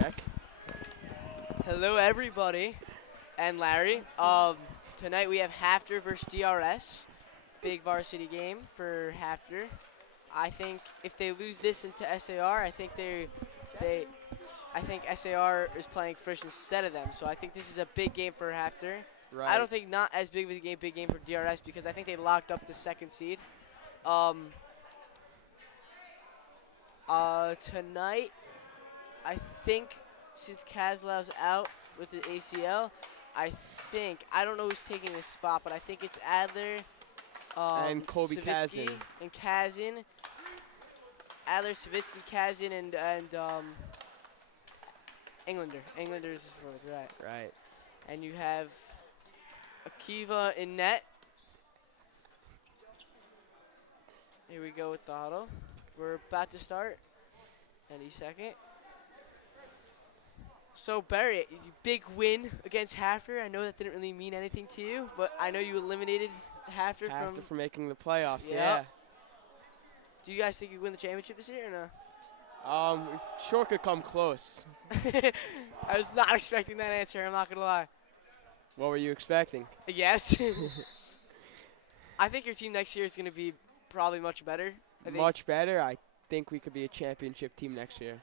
check. Hello, everybody, and Larry. Tonight we have HAFTR versus DRS. Big varsity game for HAFTR. I think if they lose this into SAR, I think SAR is playing Frisch instead of them. So I think this is a big game for HAFTR. Right. I don't think not as big of a big game for DRS because I think they locked up the second seed. Tonight, I think since Kazlow's out with the ACL, I don't know who's taking his spot, but I think it's Adler, and Kobe Savitsky, Kazin. and Kazin. Adler, Savitsky, Kazin, and Englander. Englander's his fourth, right. Right. And you have Akiva in net. Here we go with the huddle. We're about to start any second. So, Barry, big win against HAFTR. I know that didn't really mean anything to you, but I know you eliminated HAFTR from making the playoffs, yep. yeah. Do you guys think you win the championship this year or no? We sure could come close. I was not expecting that answer, I'm not going to lie. What were you expecting? Yes. I think your team next year is going to be probably much better. Much better? I think we could be a championship team next year.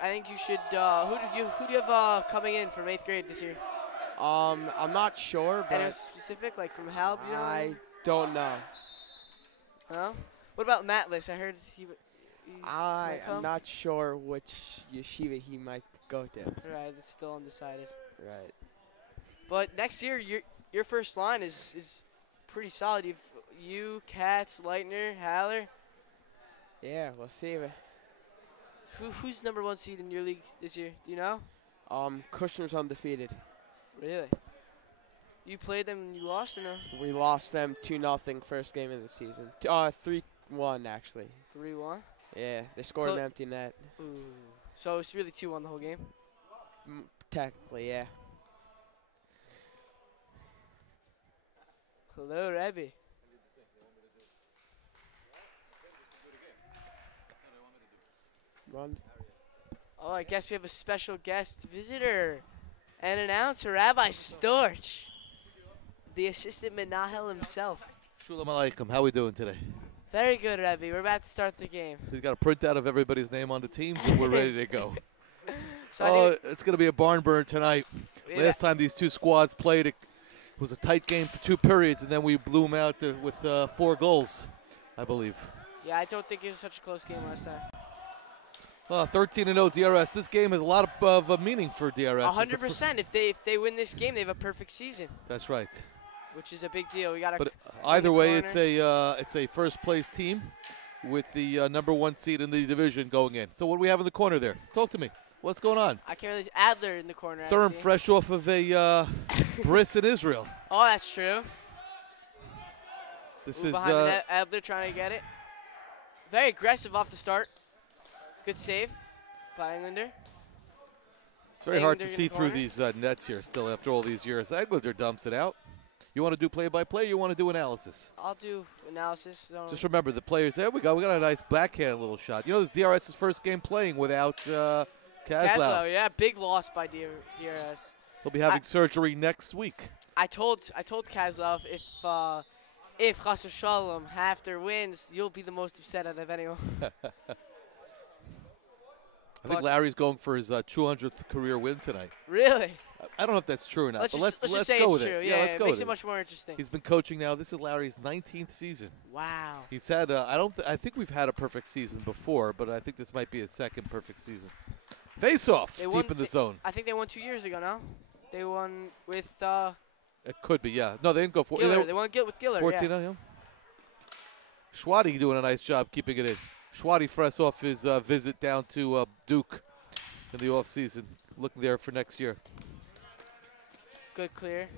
I think you should. Who do you have coming in from 8th grade this year? I'm not sure, but anyone specific, like from Halb, you know? I don't know. No? What about Matlis? I heard he's I'm not sure which yeshiva he might go to. Right, it's still undecided. Right. But next year, your first line is pretty solid. You, Katz, Leitner, Haller. Yeah, we'll see. Who's number 1 seed in your league this year? Do you know? Kushner's undefeated. Really? You played them and you lost or no? We lost them 2-0 first game of the season. 3-1 actually. 3-1? Yeah, they scored an empty net. Ooh. So it's really 2-1 the whole game? Technically, yeah. Hello, Rebbe. Run. Oh, I guess we have a special guest visitor and announcer, Rabbi Storch, the assistant Menahel himself. Shalom Aleichem. How are we doing today? Very good, Rebbe. We're about to start the game. We've got a printout of everybody's name on the teams, and we're ready to go. So it's going to be a barn burn tonight. Last time these two squads played, it was a tight game for 2 periods, and then we blew them out with 4 goals, I believe. Yeah, I don't think it was such a close game last time. 13-0 DRS. This game has a lot of meaning for DRS. 100%. If they win this game, they have a perfect season. That's right. Which is a big deal. We got. But either way, it's a first place team with the number 1 seed in the division going in. So what do we have in the corner there? Talk to me. What's going on? I can't really. Adler in the corner. Thurm fresh off of a bris in Israel. Oh, that's true. This is Adler trying to get it. Very aggressive off the start. Good save by Englander. It's very hard to see through these nets here still after all these years. Englander dumps it out. You want to do play-by-play or you want to do analysis? I'll do analysis. Just remember the players. There we go. We got a nice backhand little shot. You know, this is DRS's first game playing without Kazlow. Kazlow, yeah, big loss by DRS. He'll be having surgery next week. I told Kazlow if Chas v'Shalom HAFTR wins, you'll be the most upset out of anyone. I think Larry's going for his 200th career win tonight. Really? I don't know if that's true or not, let's let's say go it's with true. it. Yeah, let's go it makes with it much more interesting. He's been coaching now. This is Larry's 19th season. Wow. He's had I think we've had a perfect season before, but I think this might be his second perfect season. Face off deep in the zone. I think they won 2 years ago now. They won with it could be, yeah. No, they didn't go for Giller. They won with Giller. 14, yeah. Schwadi doing a nice job keeping it in. Schwadi fresh off his visit down to Duke in the offseason, looking there for next year. Good clear.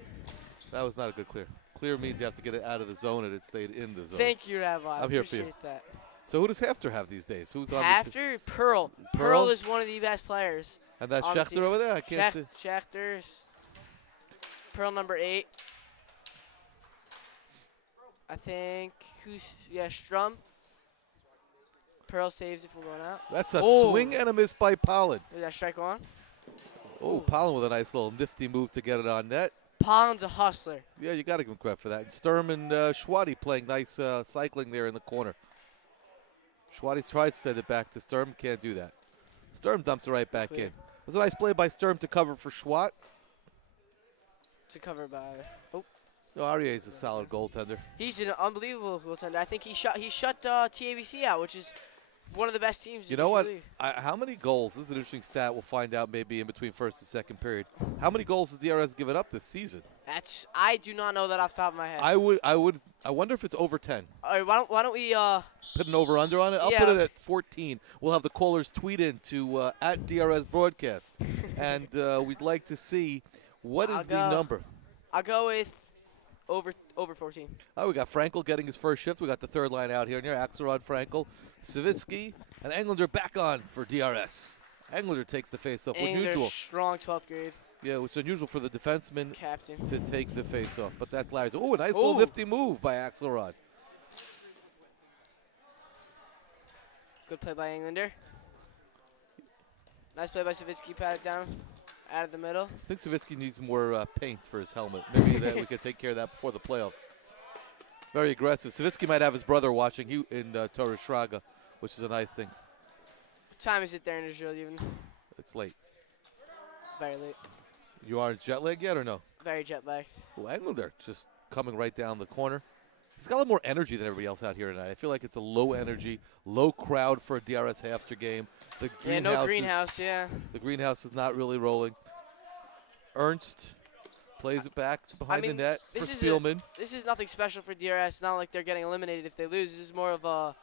That was not a good clear. Clear means you have to get it out of the zone, and it stayed in the zone. Thank you, Rabbi. I'm here for you. Appreciate that. So who does HAFTR have these days? Who's on HAFTR? Pearl. Pearl is one of the best players. And that's Schechter over there? I can't see. Schechter's. Pearl number 8. I think Strum. Pearl saves if we're going out. That's a Oh. swing and a miss by Pollen. Is that strike one? Oh, Pollen with a nice little nifty move to get it on net. Pollen's a hustler. Yeah, you got to give him credit for that. And Sturm and Schwadi playing nice cycling there in the corner. Schwadi's tried to send it back to Sturm. Can't do that. Sturm dumps it right back in. It was a nice play by Sturm to cover for Schwat. It's a cover by. Oh. No, Aryeh's a solid goaltender. He's an unbelievable goaltender. I think he shut TABC out, which is one of the best teams. You know what? How many goals? This is an interesting stat. We'll find out maybe in between first and second period. How many goals has DRS given up this season? I do not know that off the top of my head. I wonder if it's over 10. All right, why don't we put an over/under on it? I'll put it at 14. We'll have the callers tweet in to at DRS Broadcast, and we'd like to see what is the number. I'll go with over 14. Oh, we got Frankel getting his first shift. We got the third line out here. Axelrod, Frankel, Savitsky, and Englander back on for DRS. Englander takes the face-off. Unusual. Strong 12th grade. Yeah, it's unusual for the defenseman captain to take the face-off, but that's Larry's. Oh, a nice little nifty move by Axelrod. Good play by Englander. Nice play by Savitsky, pat it down out of the middle. I think Savitsky needs more paint for his helmet. Maybe that we could take care of that before the playoffs. Very aggressive. Savitsky might have his brother watching you in Torres Shraga, which is a nice thing. What time is it there in Israel even? It's late. Very late. You aren't jet lagged yet or no? Very jet lagged. Well, Englander just coming right down the corner. He's got a little more energy than everybody else out here tonight. I feel like it's a low energy, low crowd for a DRS HAFTR game. The no greenhouse, yeah. The greenhouse is not really rolling. Ernst plays it back behind the net for Spielman. This is nothing special for DRS. It's not like they're getting eliminated if they lose. This is more of a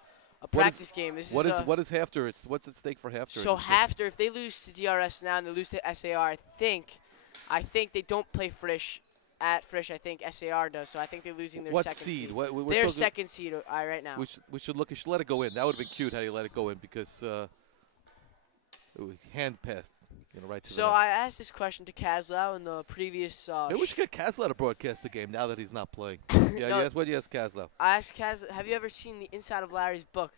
practice game. What is HAFTR? What's at stake for HAFTR? So HAFTR, if they lose to DRS now and they lose to SAR, I think they don't play Frisch. At Frisch, I think SAR does. So I think they're losing their second seed. Their second seed right now. We should look. You should let it go in. That would have been cute how you let it go in because hand passed, right to the net. I asked this question to Kazlau in the previous. Maybe we should get Kazlau to broadcast the game now that he's not playing. Yeah, what do you ask Kazlau? I asked Kazlau, have you ever seen the inside of Larry's book?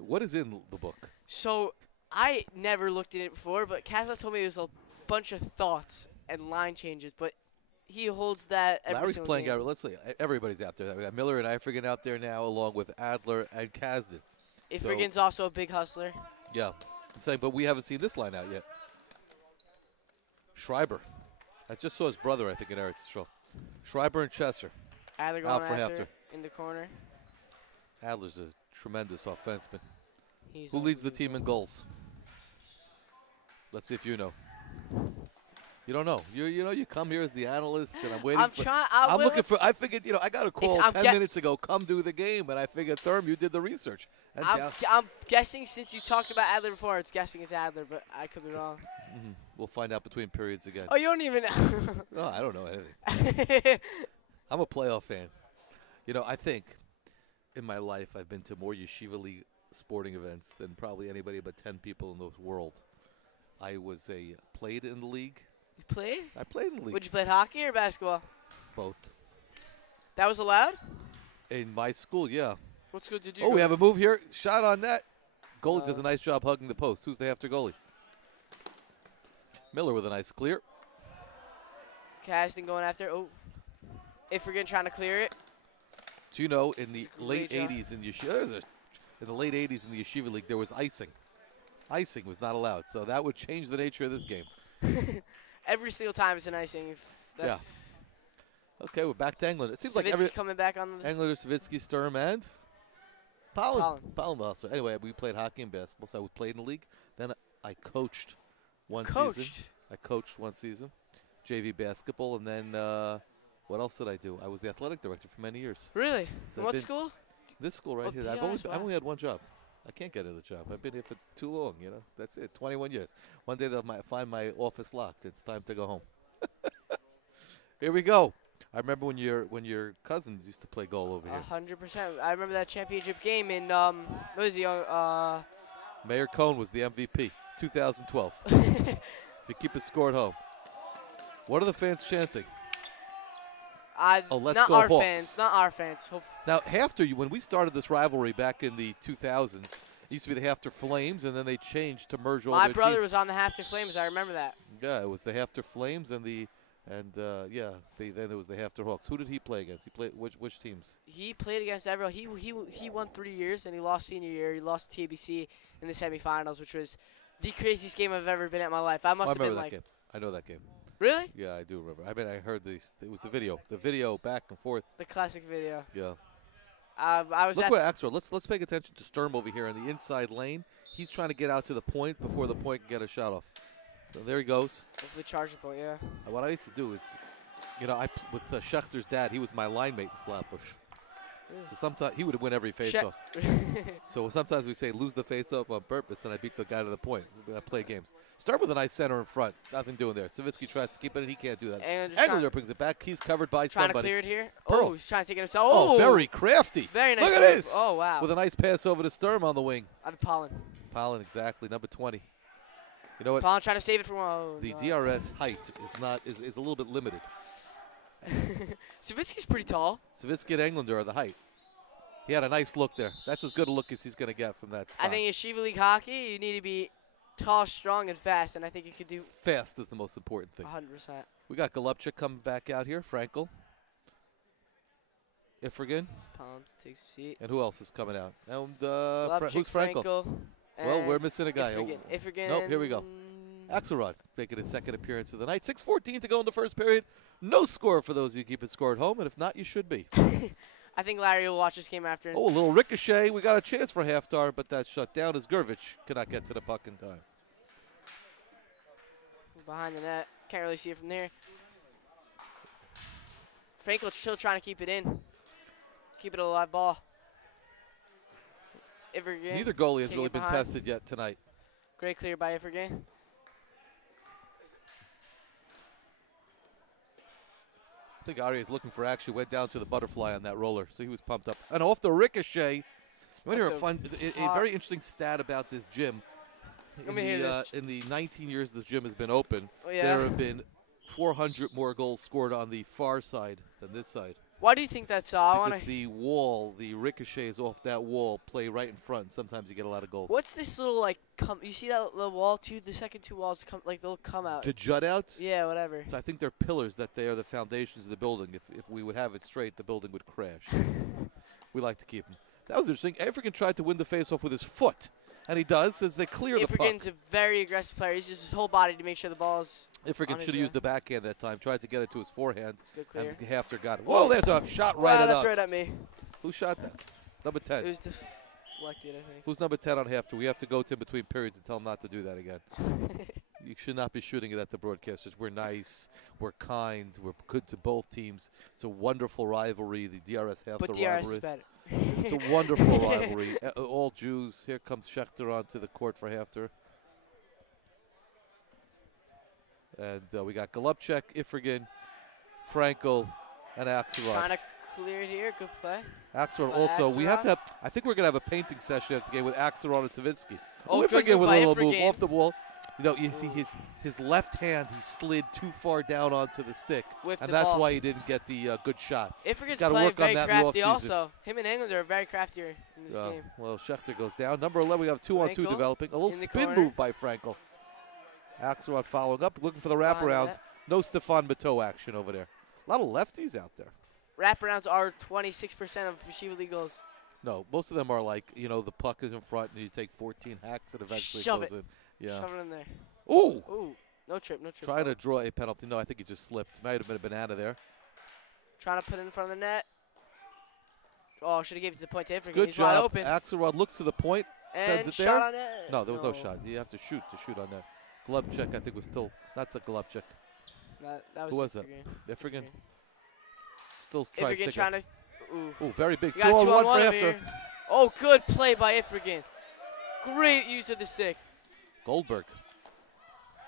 What is in the book? So I never looked at it before, but Kazlau told me it was a bunch of thoughts and line changes, but he holds that every Larry's single playing game. out. Let's see. Everybody's out there. We got Miller and Ifrigan out there now, along with Adler and Kazdan. Ifrigan's also a big hustler. Yeah, I'm saying, but we haven't seen this line out yet. Schreiber. I just saw his brother, I think, in Eretz Yisrael. Schreiber and Chesser. Adler going after in the corner. Adler's a tremendous offenseman. Who leads the team in goals? Let's see if you know. You don't know. You come here as the analyst, and I'm waiting. I'm looking for. I figured, I got a call 10 minutes ago. Come do the game, and I figured, Therm, you did the research. And I'm guessing since you talked about Adler before, it's Adler, but I could be wrong. We'll find out between periods again. Oh, you don't even know. No, I don't know anything. I'm a playoff fan. I think in my life I've been to more Yeshiva League sporting events than probably anybody but 10 people in the world. I played in the league. You played? I played in the league. Would you play hockey or basketball? Both. That was allowed? In my school, yeah. What school did you go to? We have a move here. Shot on net. Goalie does a nice job hugging the post. Who's the HAFTR goalie? Miller with a nice clear. Casting going after. Oh. Ifrigan trying to clear it. Do you know in the late 80s in Yeshiva, in the late 80s in the Yeshiva League, there was icing. Icing was not allowed, so that would change the nature of this game. Every single time it's an icing. Yeah. Okay, we're back to England. It seems Savitsky like coming back on the Englander, Savitsky, Sturm, and Pollen also. Anyway, we played hockey and basketball, so I played in the league. Then I coached one season. I coached one season, JV basketball, and then what else did I do? I was the athletic director for many years. Really? So what school? This school right here. I've only had one job. I can't get another job. I've been here for too long, That's it, 21 years. One day they'll find my office locked. It's time to go home. Here we go. I remember when your cousin used to play goal over here. 100%. I remember that championship game in, what was he, Mayor Cohn was the MVP, 2012. If you keep it score at home. What are the fans chanting? let's not go our Hawks. fans. Not our fans. Now, HAFTR, when we started this rivalry back in the 2000s, it used to be the HAFTR Flames, and then they changed to merge all their teams. My brother was on the HAFTR Flames. I remember that. Yeah, it was the HAFTR Flames and then it was the HAFTR Hawks. Who did he play against? He played which teams? He played against everyone. He won 3 years, and he lost senior year. He lost to TBC in the semifinals, which was the craziest game I've ever been at in my life. I must have been like. Game. I know that game. Really? Yeah, I do remember. I mean, I heard this. It was the video back and forth. The classic video. Yeah. I was. Look where Axel. Let's pay attention to Sturm over here in the inside lane. He's trying to get out to the point before the point can get a shot off. So there he goes. The charger point, yeah. What I used to do is, with Schechter's dad, he was my line mate in Flatbush. So sometimes he would win every face-off. So sometimes we say lose the face-off on purpose, and I beat the guy to the point. I play games. Start with a nice center in front. Nothing doing there. Savitsky tries to keep it, and he can't do that. Englander brings it back. He's covered by somebody. Trying to clear it here. Pearl. Oh, he's trying to take it himself. Oh, very crafty. Very nice. Look at this. Oh, wow. With a nice pass over to Sturm on the wing. Out of Pollen. Pollen, exactly. Number 20. You know what? Pollen trying to save it from the DRS height is a little bit limited. Savitsky's pretty tall. Savitsky and Englander are the height. He had a nice look there. That's as good a look as he's going to get from that spot. I think in Yeshiva League hockey, you need to be tall, strong, and fast, and I think you could do. Fast is the most important thing. 100%. We got Golubchik coming back out here. Frankel. Ifrigan. Pollen takes a seat. And who else is coming out? And who's Frankel? Well, we're missing a guy. Ifrigan. Nope, here we go. Axelrod making his second appearance of the night. 6:14 to go in the first period. No score for those of you keeping score at home, and if not, you should be. I think Larry will watch this game after. Oh, a little ricochet. We got a chance for HAFTR, but that's shut down as Gurvich cannot get to the puck in time. Behind the net. Can't really see it from there. Frankel's still trying to keep it in. Keep it a live ball. Ifrigan. Neither goalie has really been tested yet tonight. Great clear by Ifrigan. I think Ari is looking for action. Went down to the butterfly on that roller, so he was pumped up. And off the ricochet, you want to hear a very interesting stat about this gym. In the 19 years this gym has been open, there have been 400 more goals scored on the far side than this side. Why do you think that's because the wall, the ricochets off that wall play right in front. Sometimes you get a lot of goals. What's this little, you see that little wall, too? The second two walls, they'll come out. The jut outs? Yeah, whatever. So I think they're pillars, that they are the foundations of the building. If we would have it straight, the building would crash. We like to keep them. That was interesting. African tried to win the faceoff with his foot. And he does as they clear the puck. Ifrigan's a very aggressive player. He's used his whole body to make sure the ball's. Ifrigan should have used the backhand that time. Tried to get it to his forehand. Good clear. And HAFTR got it. Whoa, there's a shot right at us. That's right at me. Who shot that? Number 10. It was deflected, I think. Who's number 10 on HAFTR? We have to go to between periods and tell him not to do that again. You should not be shooting it at the broadcasters. We're nice. We're kind. We're good to both teams. It's a wonderful rivalry, the DRS HAFTR rivalry. But DRS is better. It's a wonderful rivalry. All Jews. Here comes Schechter onto the court for HAFTR. And we got Golubchik, Ifrigan, Frankel, and Axelrod. Trying to clear it here. Good play. Axelrod also. We have to have, I think we're going to have a painting session at the game with Axelrod and Savitsky. Oh, Ifrigan with a little move off the wall. You know, you see his left hand, he slid too far down onto the stick. And that's why he didn't get the good shot. Ifrigan's playing very crafty also. Him and Englander are very crafty in this game. Well, Schechter goes down. Number 11, we have 2-on-2 developing. A little spin move by Frankel. Axelrod following up, looking for the wraparound. No Stefan Mateau action over there. A lot of lefties out there. Wraparounds are 26% of Yeshiva League goals. No, most of them are like, the puck is in front and you take 14 hacks and eventually it goes in. Yeah. Shove it in there. Ooh! Ooh. No trip. Trying to draw a penalty. No, I think he just slipped. Might have been a banana there. Trying to put it in front of the net. Oh, should have gave it to the point to Ifrigan. Good He's job. wide open. Axelrod looks to the point, sends it there. Shot on net. No, there was no shot. You have to shoot on net. Golubchik, I think, was still. That's a Golubchik. That was Who was that? Ifrigan. Still trying to. Ooh, very big. 2-on-1 for HAFTR. Oh, good play by Ifrigan. Great use of the stick. Goldberg.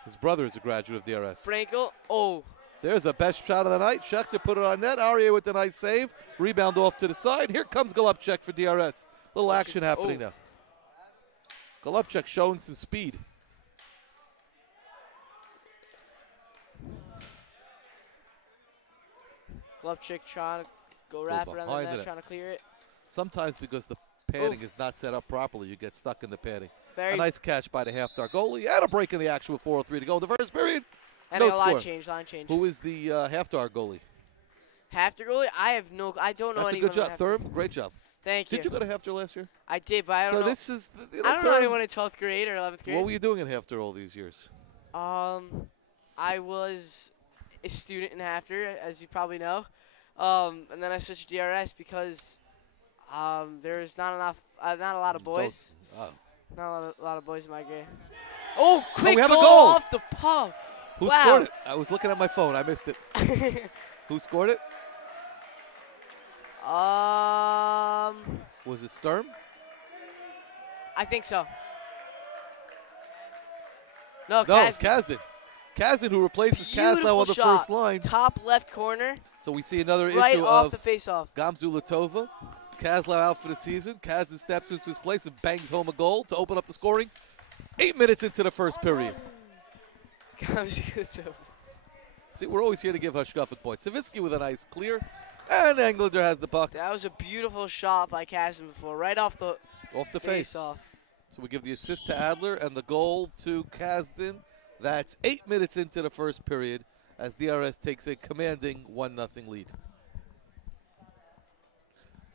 His brother is a graduate of DRS. Frankel. Oh. There's a best shot of the night. Schechter put it on net. Aria with the nice save. Rebound off to the side. Here comes Golubchik for DRS. Little action happening now. Golubchik showing some speed. Glove trick trying to go wrap around the net, trying to clear it. Sometimes because the padding is not set up properly, you get stuck in the padding. Very a nice catch by the HAFTR goalie, and a break in the action with 4:03 to go in the first period. And no a score. Line change. Who is the HAFTR goalie? HAFTR goalie? I don't know anyone. That's a good job, Thurm. Great job. Thank you. Did you go to HAFTR last year? I did, but I don't know. So this is, I don't know anyone in 12th grade or 11th grade. What were you doing in HAFTR all these years? I was a student in HAFTR, as you probably know, and then I switched to DRS because there's not a lot of boys. Not a lot of boys in my grade. Oh, quick we have a goal goal off the puck. Who scored it? I was looking at my phone. I missed it. Who scored it? Was it Sturm? I think so. No, it's Kazin. Kazin, who replaces Kaslow on the first line. Top left corner. So we see another right issue off of the face-off. Gamzu Latova. Kaslow out for the season. Kazin steps into his place and bangs home a goal to open up the scoring. 8 minutes into the first period. See, we're always here to give Hushkuffick points. Savitsky with a nice clear, and Englander has the puck. That was a beautiful shot by Kazin before, right off the face off. So we give the assist to Adler and the goal to Kazin. That's 8 minutes into the first period as DRS takes a commanding 1-0 lead.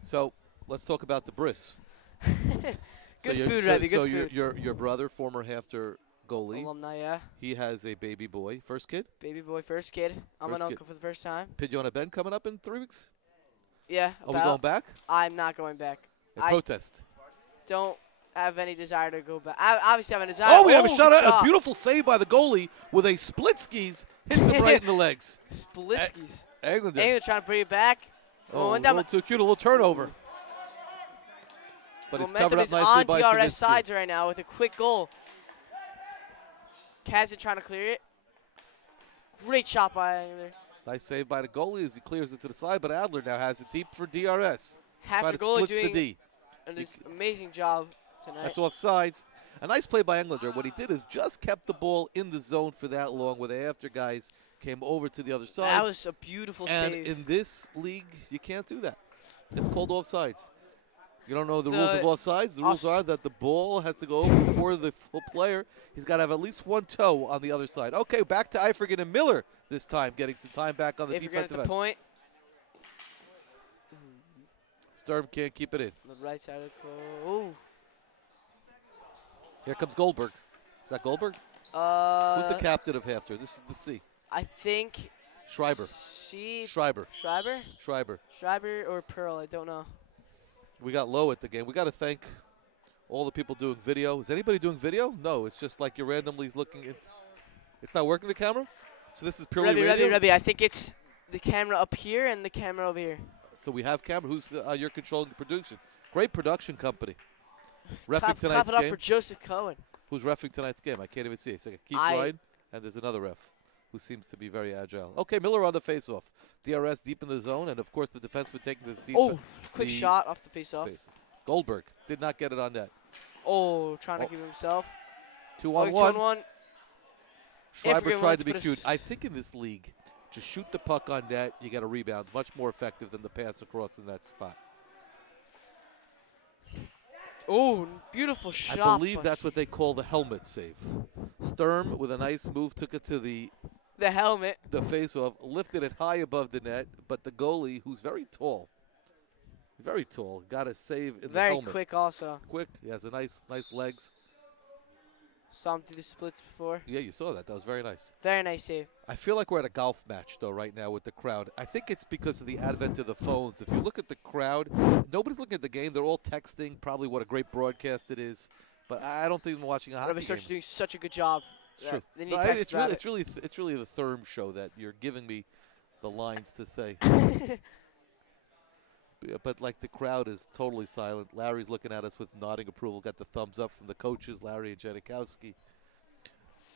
So let's talk about the Briss. Good food, Rebby. Good food. Your brother, former HAFTR goalie. Alumni, yeah. He has a baby boy. First kid? Baby boy, first kid. I'm an uncle for the first time. Pidgeon Ben coming up in 3 weeks? Yeah. Are we going back? I'm not going back. I protest. Don't have any desire to go back. I obviously have a desire. Oh, we have a shot. A beautiful save by the goalie with a split skis. Hits him right in the legs. Split skis. Englander trying to bring it back. Oh, a little too cute. A little turnover. But he's covered up nicely by on DRS sides right now with a quick goal. Kazin trying to clear it. Great shot by Englander. Nice save by the goalie as he clears it to the side, but Adler now has it deep for DRS. HAFTR goalie doing an amazing job tonight. That's offsides. A nice play by Englander. What he did is just kept the ball in the zone for that long where the after guys came over to the other side. That was a beautiful save. And in this league, you can't do that. It's called offsides. You don't know the rules of offsides? The rules are that the ball has to go over before the full player. He's got to have at least one toe on the other side. Okay, back to Eifrigan and Miller this time, getting some time back on the defensive end. Point. Sturm can't keep it in. The right side of the goal. Here comes Goldberg. Is that Goldberg? Who's the captain of HAFTR? This is the C. I think Schreiber. Schreiber or Pearl, I don't know. We got low at the game. We got to thank all the people doing video. Is anybody doing video? No, it's just like you're randomly looking. It's not working, the camera? So this is purely radio? Rebby, I think it's the camera up here and the camera over here. So we have camera. Who's you're controlling the production? Great production company. Reffing tonight's game. Clap it up for Joseph Cohen. Who's reffing tonight's game? I can't even see it. It's like a Keith Ryan, and there's another ref who seems to be very agile. Okay, Miller on the face-off. DRS deep in the zone, and of course the defenseman taking this deep. Oh, quick shot off the face-off. Goldberg did not get it on net. Oh, trying to keep himself. 2-on-1. Schreiber tried to be cute. I think in this league, just shoot the puck on net, you get a rebound. Much more effective than the pass across in that spot. Oh, beautiful shot. I believe that's what they call the helmet save. Sturm with a nice move took it to the helmet. The face-off, lifted it high above the net, but the goalie, who's very tall, got a save in the helmet. Very quick also. Quick. He has a nice legs. Saw him through the splits before. Yeah, you saw that. That was very nice. Very nice save. I feel like we're at a golf match, though, right now with the crowd. I think it's because of the advent of the phones. If you look at the crowd, nobody's looking at the game. They're all texting probably what a great broadcast it is. But I don't think they're watching a hockey game. Rebby doing such a good job. It's true. No, it's really the Thurm show that you're giving me the lines to say. But like the crowd is totally silent. Larry's looking at us with nodding approval. Got the thumbs up from the coaches, Larry and Janikowski.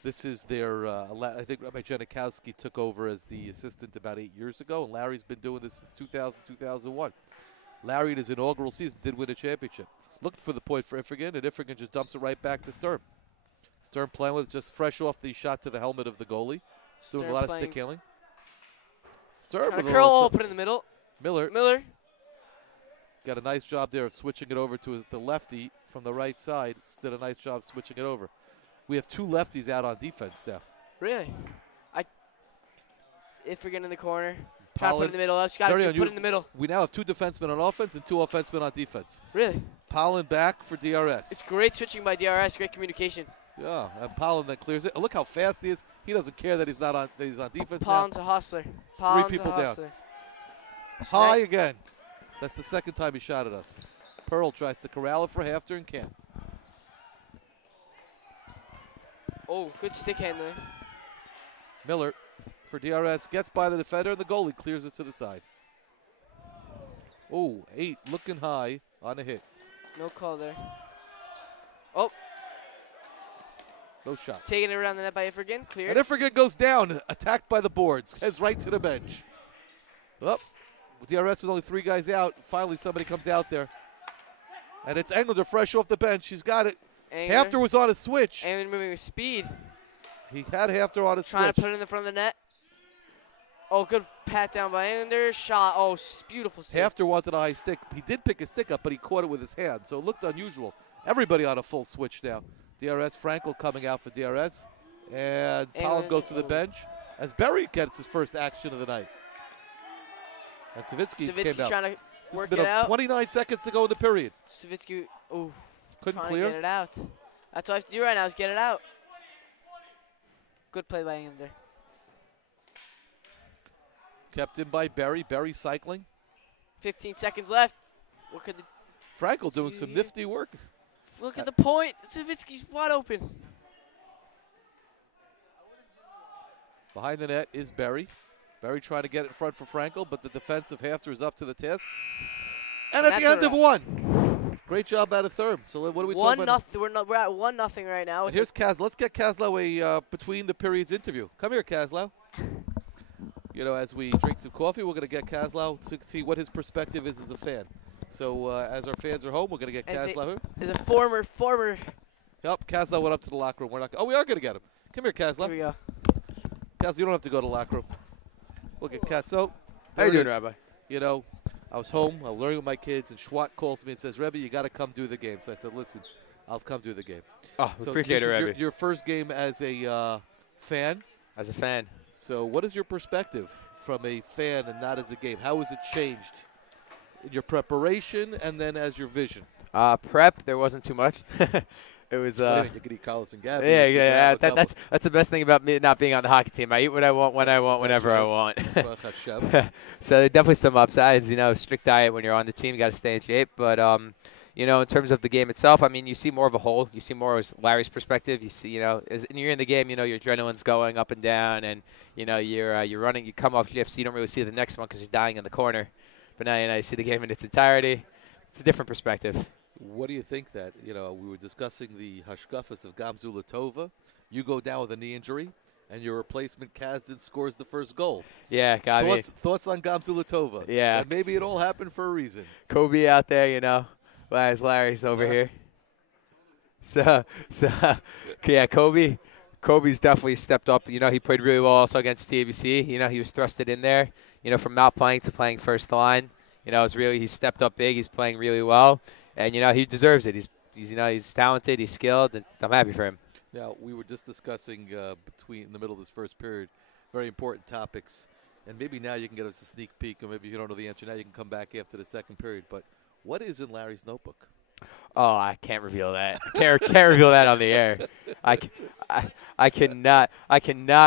This is their, I think Rabbi Janikowski took over as the assistant about 8 years ago, and Larry's been doing this since 2000, 2001. Larry in his inaugural season did win a championship. Looked for the point for Iffrigan, and Iffrigan just dumps it right back to Sturm. Sturm playing with it just fresh off the shot to the helmet of the goalie. Doing a lot of stick handling. Stirred with a curl, little put it in the middle. Miller got a nice job there of switching it over to the lefty from the right side. Did a nice job switching it over. We have 2 lefties out on defense now. Really? If we're getting in the corner, try to put it in the middle. Just got to put it in the middle. We now have 2 defensemen on offense and 2 offensemen on defense. Really? Pollen back for DRS. It's great switching by DRS. Great communication. Yeah, and Pollen then clears it. Look how fast he is. He doesn't care that he's not on. That he's on defense. Pollen's a hustler. Pollen's 3 people down. High again. That's the 2nd time he shot at us. Pearl tries to corral it for HAFTR and can't. Oh, good stick handling. Miller for DRS gets by the defender and the goalie clears it to the side. Oh, 8 looking high on a hit. No call there. Oh. No shot. Taking it around the net by Ifrigan. Cleared. And Ifrigan goes down, attacked by the boards. Heads right to the bench. Up. With DRS with only 3 guys out, finally somebody comes out there. And it's Englander fresh off the bench. He's got it. HAFTR was on a switch. Englander moving with speed. He had HAFTR on a switch. Trying to put it in the front of the net. Oh, good pat down by Englander. Shot. Oh, beautiful save. HAFTR wanted a high stick. He did pick his stick up, but he caught it with his hand, so it looked unusual. Everybody on a full switch now. DRS, Frankel coming out for DRS. And Pollen goes to the bench as Berry gets his first action of the night. And Savitsky came out. Trying to work it out. 29 seconds to go in the period. Savitsky, oh, couldn't trying clear. to get it out. That's all I have to do right now is get it out. Good play by him there. Kept in by Berry. Berry cycling. 15 seconds left. What could the Frankel doing some nifty work. Look at the point. Savitsky's wide open. Behind the net is Berry. Berry trying to get it in front for Frankel, but the defense of HAFTR is up to the task. And at the end of 1. Great job out of third. So what are we talking about? 1-0. We're at 1-0 right now. And here's Kaz. Let's get Kazlow a between the periods interview. Come here, Kazlow. You know, as we drink some coffee, we're going to get Kazlow to see what his perspective is as a fan. So as our fans are home, we're going to get Kazlow here. As a former. Yep, Kazlow went up to the locker room. We are going to get him. Come here, Kazlow. Here we go. Kaz, you don't have to go to the locker room. Look at Kaz. So, how you doing, Rabbi? You know, I was home. I was learning with my kids, and Schwat calls me and says, Rebbe, you got to come do the game. So I said, listen, I'll come do the game. Oh, so appreciate it, Rebbe. Your first game as a fan. As a fan. So what is your perspective from a fan and not as a game? How has it changed in your preparation and then as your vision? Prep, there wasn't too much. It was. You could eat Carlos and Gabby. Yeah. That's the best thing about me not being on the hockey team. I eat what I want, when I want, whenever I want. So definitely some upsides. You know, strict diet when you're on the team. You got to stay in shape. But you know, in terms of the game itself, I mean, you see more of a whole. You see more of Larry's perspective. You see, you know, as you're in the game, you know, your adrenaline's going up and down, and you know, you're running. You come off shifts, so you don't really see the next one because you're dying in the corner. But now, you know, you see the game in its entirety. It's a different perspective. What do you think that, you know, we were discussing the hashkafas of Gamzula Tova. You go down with a knee injury, and your replacement Kazdan scores the first goal. Yeah, got me. Thoughts on Gamzula Tova? Yeah. And maybe it all happened for a reason. Kobe out there, you know. Larry's over here. So yeah, Kobe's definitely stepped up. You know, he played really well also against TABC. You know, he was thrusted in there, you know, from not playing to playing first line. You know, he stepped up big. He's playing really well. And, you know, he deserves it. He's talented. He's skilled. I'm happy for him. Now, we were just discussing in the middle of this first period, very important topics. And maybe now you can get us a sneak peek, or maybe if you don't know the answer now, you can come back after the second period. But what is in Larry's notebook? Oh, I can't reveal that. I can't reveal that on the air. I cannot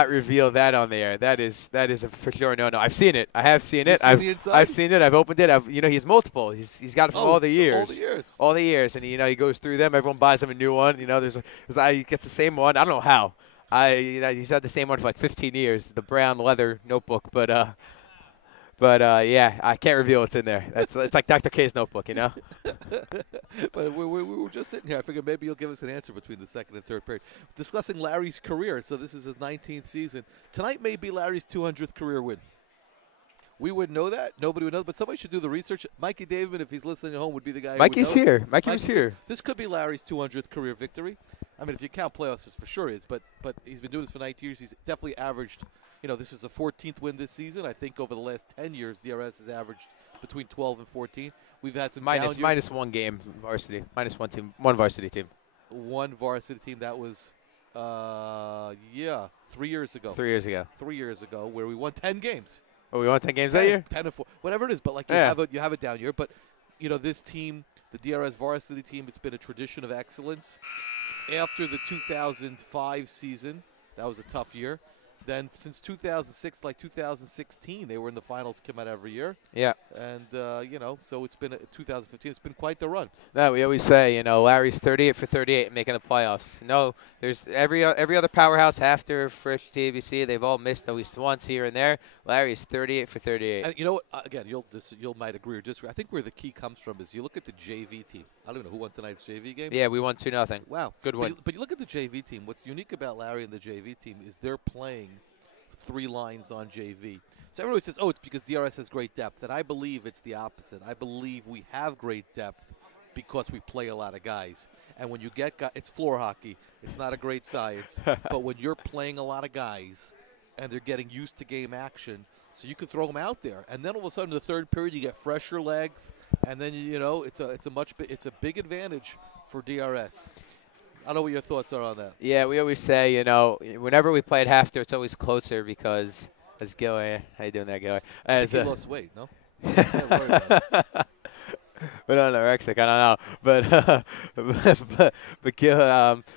reveal that on the air. That is a for sure no. I've seen it. I have seen it. I've seen it. I've opened it. You know, he's multiple. He's got it from all the years. All the years, and you know, he goes through them. Everyone buys him a new one. You know, he gets the same one. I don't know how. He's had the same one for like 15 years. The brown leather notebook, but yeah, I can't reveal what's in there. It's like Dr. K's notebook, you know. But we were just sitting here. I figured maybe you'll give us an answer between the second and third period. Discussing Larry's career. So this is his 19th season. Tonight may be Larry's 200th career win. We wouldn't know that. Nobody would know. But somebody should do the research. Mikey Davidman, if he's listening at home, would be the guy. Mikey's here. Mikey's here. This could be Larry's 200th career victory. I mean, if you count playoffs, this for sure is. But he's been doing this for 19 years. He's definitely averaged, this is a 14th win this season. I think over the last 10 years, DRS has averaged between 12 and 14. We've had some minus one game varsity, minus one team, one varsity team. One varsity team that was, 3 years ago. 3 years ago. 3 years ago, where we won 10 games. Oh, we won 10 games that year? 10 and 4, whatever it is. But like you have a down year. But this team, the DRS varsity team, it's been a tradition of excellence. After the 2005 season, that was a tough year. Then since 2006, like 2016, they were in the finals, come out every year. Yeah. And, so it's been 2015. It's been quite the run. No, we always say, Larry's 38 for 38 making the playoffs. No, there's every other powerhouse, HAFTR, Frisch, TABC, they've all missed at least once here and there. Larry's 38 for 38. And you know what? Again, you'll might agree or disagree. I think where the key comes from is you look at the JV team. I don't know who won tonight's JV game. Yeah, we won 2-0. Wow. Good win. But you look at the JV team. What's unique about Larry and the JV team is they're playing 3 lines on JV. So everybody says, it's because DRS has great depth. And I believe it's the opposite. I believe we have great depth because we play a lot of guys. And when you get guys, it's floor hockey. It's not a great science. But when you're playing a lot of guys and they're getting used to game action, so you can throw them out there. And then all of a sudden in the third period, you get fresher legs. And then, it's a big advantage for DRS. I don't know what your thoughts are on that. Yeah, we always say, whenever we play at HAFTR, it's always closer because, as Gilly, how you doing there, Gilly? He lost weight, no? But no, anorexic, I don't know. But Gil,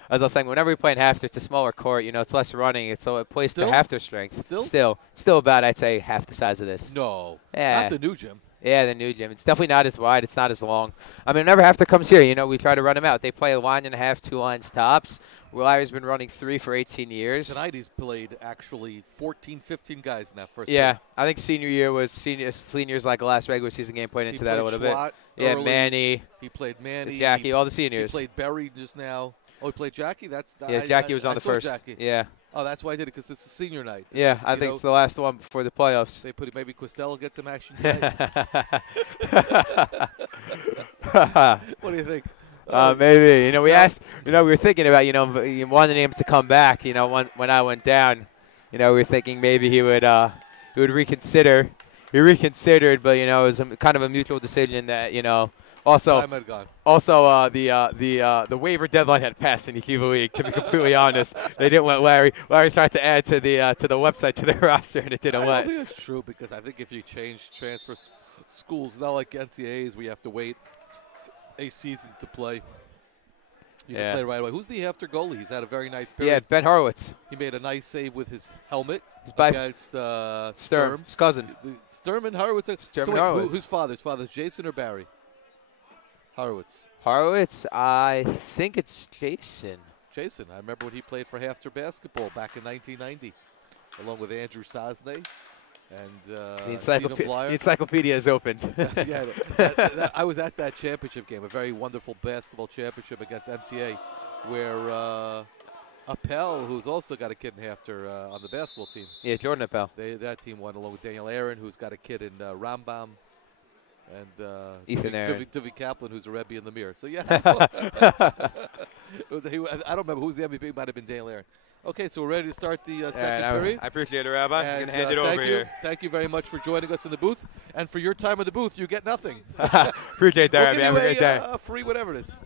as I was saying, whenever we play in HAFTR, it's a smaller court. It's less running. It plays to HAFTR strength. Still about, I'd say, half the size of this. No, yeah. Not the new gym. Yeah, the new gym. It's definitely not as wide. It's not as long. I mean, whenever HAFTR comes here, we try to run them out. They play a line and a half, 2 lines tops. Larry's been running 3 for 18 years. Tonight he's played actually 14, 15 guys in that first game. game. I think senior year was seniors like the last regular season game played into that a little bit. Yeah, early. Manny. He played Manny. Jackie, all the seniors. He played Barry just now. Oh, he played Jackie? Jackie was on the first. Jackie. Yeah. Oh, that's why I did it, because this is senior night. I think it's the last one before the playoffs. They put maybe Costello gets some action tonight. What do you think? Maybe. We asked, we were thinking about, wanting him to come back, when I went down. We were thinking maybe he would reconsider. He reconsidered, but, it was kind of a mutual decision that, Also, the waiver deadline had passed in the Kiva League. To be completely honest, they didn't want Larry. Larry tried to add to the website to their roster, and it didn't let. I don't think that's true, because I think if you transfer schools, it's not like NCAAs where you have to wait a season to play. You can play right away. Who's the HAFTR goalie? He's had a very nice period. Yeah, Ben Horowitz. He made a nice save with his helmet against Sturm. His cousin. Sturm and Horowitz. Horowitz. Whose father? His father's Jason or Barry? Horowitz. I think it's Jason. Jason. I remember when he played for HAFTR basketball back in 1990, along with Andrew Sosney and the encyclopedia is opened. I was at that championship game, a very wonderful basketball championship against MTA, where Appel, who's also got a kid in HAFTR on the basketball team. Yeah, Jordan Appel. That team won, along with Daniel Aaron, who's got a kid in Rambam. And Ethan Aaron. Duvy Kaplan, who's a Rebbe in the mirror. So, yeah. I don't remember who's the MVP. Might have been Daniel Aaron. Okay, so we're ready to start the second period. I appreciate it, Rabbi. I'm going to hand it over here. Thank you very much for joining us in the booth. And for your time in the booth, you get nothing. Appreciate that, Rabbi. Have a great day. Free whatever it is.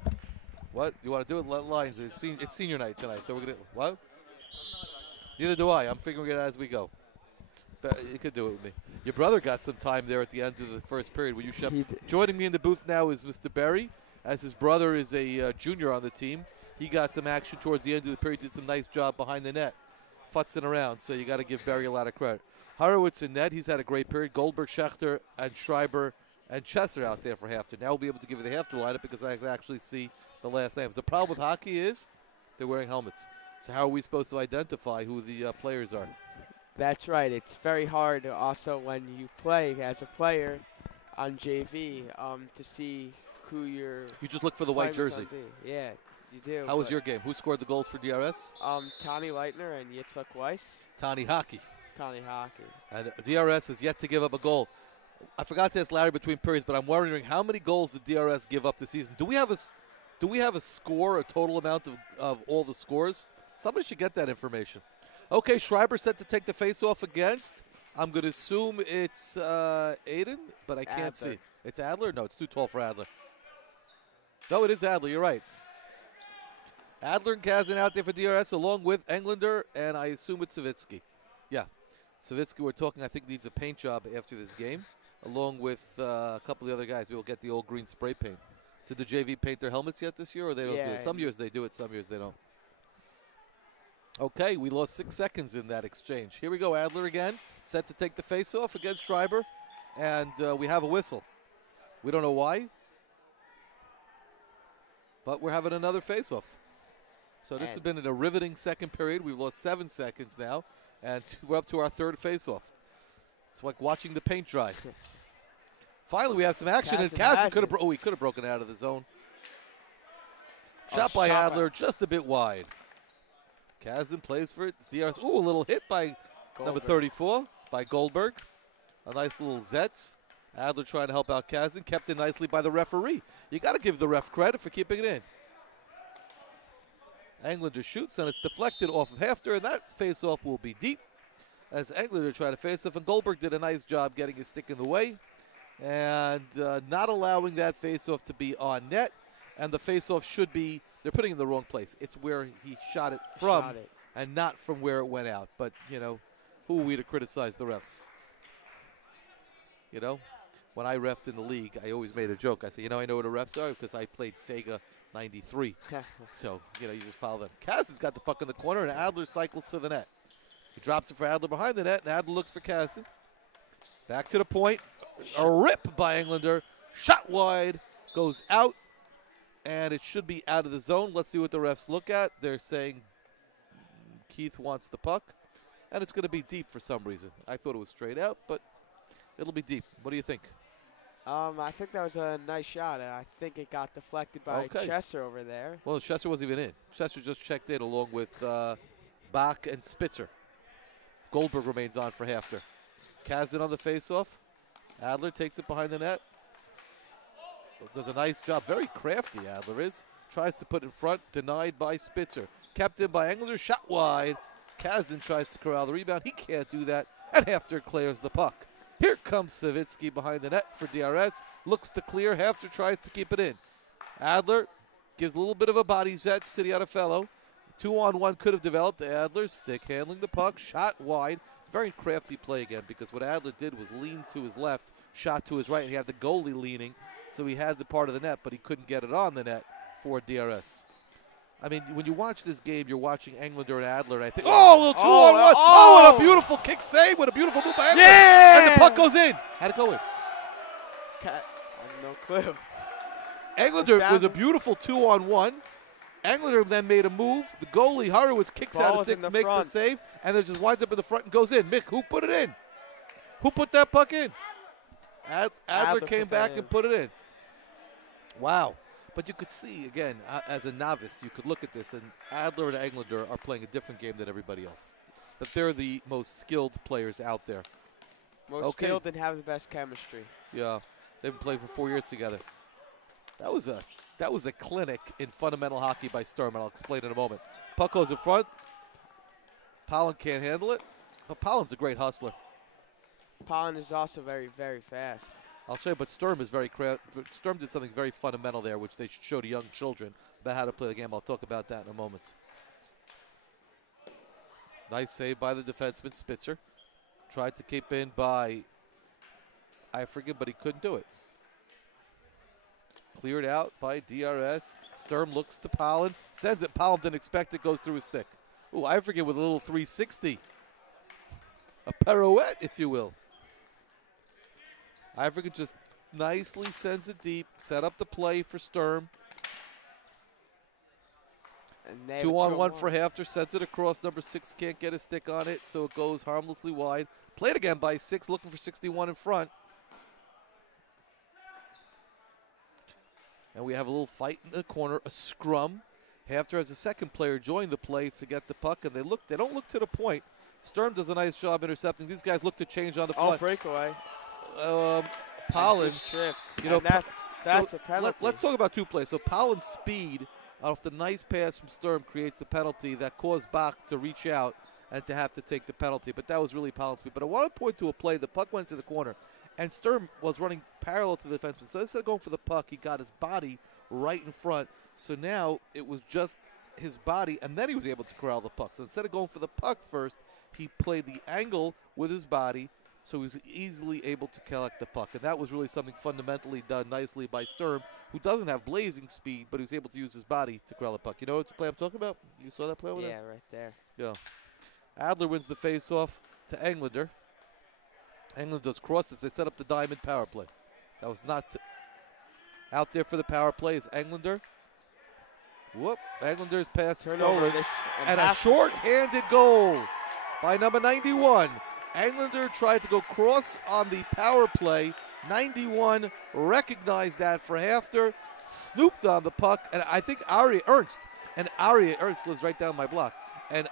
What? You want to do it? Lines. It's senior night tonight. So we're going to – what? Neither do I. I'm figuring it out as we go. You could do it with me. Your brother got some time there at the end of the first period. Will you joining me in the booth now is Mr. Berry, as his brother is a junior on the team. He got some action towards the end of the period. Did some nice job behind the net, futzing around. So you got to give Berry a lot of credit. Horowitz in net. He's had a great period. Goldberg, Schechter, and Schreiber and Chesser out there for HAFTR. Now we'll be able to give you the HAFTR lineup because I can actually see the last names. The problem with hockey is they're wearing helmets. So how are we supposed to identify who the players are? That's right. It's very hard also when you play as a player on JV to see who you're. You just look for the white jersey. Yeah, you do. How was your game? Who scored the goals for DRS? Tani Leitner and Yitzhak Weiss. Tani Hockey. And DRS has yet to give up a goal. I forgot to ask Larry between periods, but I'm wondering how many goals did DRS give up this season? Do we have a score, a total amount of all the scores? Somebody should get that information. Okay, Schreiber set to take the face-off against. I'm going to assume it's Aiden, but I can't see. It's Adler? No, it's too tall for Adler. No, it is Adler. You're right. Adler and Kazan out there for DRS along with Englander, and I assume it's Savitsky. Yeah. Savitsky, we're talking, I think, needs a paint job after this game, along with a couple of the other guys. We will get the old green spray paint. Did the JV paint their helmets yet this year, or they don't do it? Some years they do it, some years they don't. Okay, we lost 6 seconds in that exchange. Here we go, Adler again, set to take the face-off against Schreiber, and we have a whistle. We don't know why, but we're having another face-off. So this has been a riveting second period. We've lost 7 seconds now, and we're up to our third face-off. It's like watching the paint dry. Finally, we have some action, and Kazan could have he could have broken out of the zone. Shot by Adler, just a bit wide. Kazan plays for it. DRS. Ooh, a little hit by number 34 by Goldberg. A nice little Zetz. Adler trying to help out Kazan. Kept in nicely by the referee. You got to give the ref credit for keeping it in. Englander shoots, and it's deflected off of HAFTR, and that face-off will be deep as Englander tried to face off, and Goldberg did a nice job getting his stick in the way and not allowing that face-off to be on net. And the face-off should be, they're putting it in the wrong place. It's where he shot it from and not from where it went out. But, you know, who are we to criticize the refs? You know, when I refed in the league, I always made a joke. I said, you know, I know what the refs are because I played Sega 93. So, you know, you just follow them. Kazan's got the puck in the corner, and Adler cycles to the net. He drops it for Adler behind the net, and Adler looks for Kazan. Back to the point. A rip by Englander. Shot wide. Goes out. And it should be out of the zone. Let's see what the refs look at. They're saying Keith wants the puck. And it's going to be deep for some reason. I thought it was straight out, but it'll be deep. What do you think? I think that was a nice shot. I think it got deflected by Chesser over there. Well, Chesser wasn't even in. Chesser just checked in along with Bach and Spitzer. Goldberg remains on for HAFTR. Kazan on the faceoff. Adler takes it behind the net. Does a nice job. Very crafty, Adler is. Tries to put in front. Denied by Spitzer. Kept in by Englander. Shot wide. Kazan tries to corral the rebound. He can't do that. And HAFTR clears the puck. Here comes Savitsky behind the net for DRS. Looks to clear. HAFTR tries to keep it in. Adler gives a little bit of a body zets to the other fellow. 2-on-1 could have developed. Adler's stick handling the puck. Shot wide. Very crafty play again because what Adler did was lean to his left, shot to his right, and he had the goalie leaning, so he had the part of the net, but he couldn't get it on the net for DRS. I mean, when you watch this game, you're watching Englander and Adler, and I think, oh, a little 2-on-1. Oh, what a beautiful kick save. What a beautiful move by Englander. Yeah! And the puck goes in. How'd it go in? I have no clue. Englander was a beautiful 2-on-1. Englander then made a move. The goalie, Horowitz, kicks out his stick to make the save, and then just winds up in the front and goes in. Mick, who put it in? Who put that puck in? Adler came back and put it in. Wow. But you could see, again, as a novice, you could look at this, and Adler and Englander are playing a different game than everybody else. That they're the most skilled players out there. Most skilled and have the best chemistry. Yeah. They've been playing for 4 years together. That was a clinic in fundamental hockey by Sturm, and I'll explain in a moment. Puck goes in front. Pollen can't handle it, but Pollen's a great hustler. Pollen is also very, very fast. I'll show you, but Sturm is very Sturm did something very fundamental there, which they should show to young children about how to play the game. I'll talk about that in a moment. Nice save by the defenseman, Spitzer. Tried to keep in by Eifrigen, but he couldn't do it. Cleared out by DRS. Sturm looks to Pollen. Sends it. Pollen didn't expect it. Goes through his stick. Ooh, Eifrigen with a little 360. A pirouette, if you will. Eifrigen just nicely sends it deep. Set up the play for Sturm. 2-on-1 for HAFTR. Sends it across. Number 6 can't get a stick on it, so it goes harmlessly wide. Played again by 6, looking for 61 in front. And we have a little fight in the corner, a scrum. HAFTR has a second player join the play to get the puck, and they don't look to the point. Sturm does a nice job intercepting. These guys look to change on the fly. Oh, breakaway. Pollen, you know, that's a penalty. Let's talk about two plays. So Pollen's speed off the nice pass from Sturm creates the penalty that caused Bach to reach out and to have to take the penalty. But that was really Pollen's speed. But I want to point to a play. The puck went to the corner, and Sturm was running parallel to the defenseman. So instead of going for the puck, he got his body right in front. So now it was just his body, and then he was able to corral the puck. So instead of going for the puck first, he played the angle with his body, so he was easily able to collect the puck. And that was really something fundamentally done nicely by Sturm, who doesn't have blazing speed, but he was able to use his body to corral the puck. You know what play I'm talking about? You saw that play over there? Yeah, right there. Yeah. Adler wins the face-off to Englander. Englander's crossed this. They set up the diamond power play. That was not out there for the power play is Englander. Whoop. Englander's pass stolen. And a short-handed goal by number 91. Englander tried to go cross on the power play. 91 recognized that for HAFTR, snooped on the puck, and I think Ernst lives right down my block. And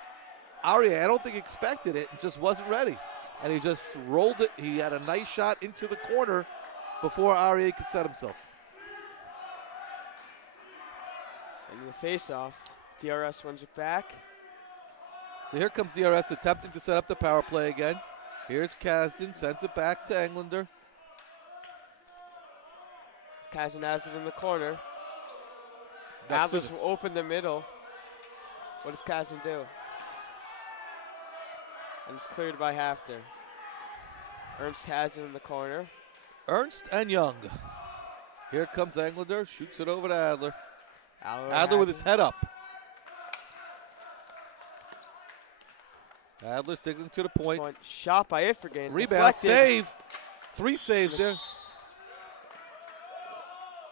Aria, I don't think expected it, and just wasn't ready. And he just rolled it. He had a nice shot into the corner before Aria could set himself. And the face-off, DRS wins it back. So here comes DRS attempting to set up the power play again. Here's Kazin, sends it back to Englander. Kazin has it in the corner. Adler's will open the middle. What does Kazin do? And it's cleared by HAFTR. Ernst has it in the corner. Ernst and Young. Here comes Englander, shoots it over to Adler. Adler with his head up. Adler sticking to the point. Shot by Ifrigan. Rebound, save. 3 saves there.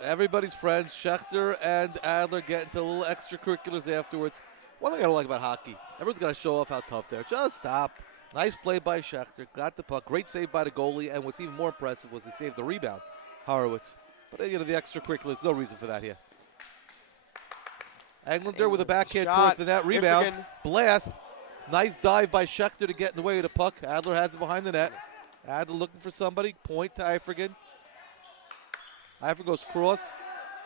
Everybody's friends, Schechter and Adler, get into little extracurriculars afterwards. One thing I don't like about hockey, everyone's got to show off how tough they are. Just stop. Nice play by Schechter. Got the puck. Great save by the goalie. And what's even more impressive was he saved the rebound, Horowitz. But, you know, the extracurriculars, no reason for that here. Englander with a backhand towards the net. Rebound. Blast. Nice dive by Schechter to get in the way of the puck. Adler has it behind the net. Adler looking for somebody. Point to Ifrigan. Ifrigan goes cross.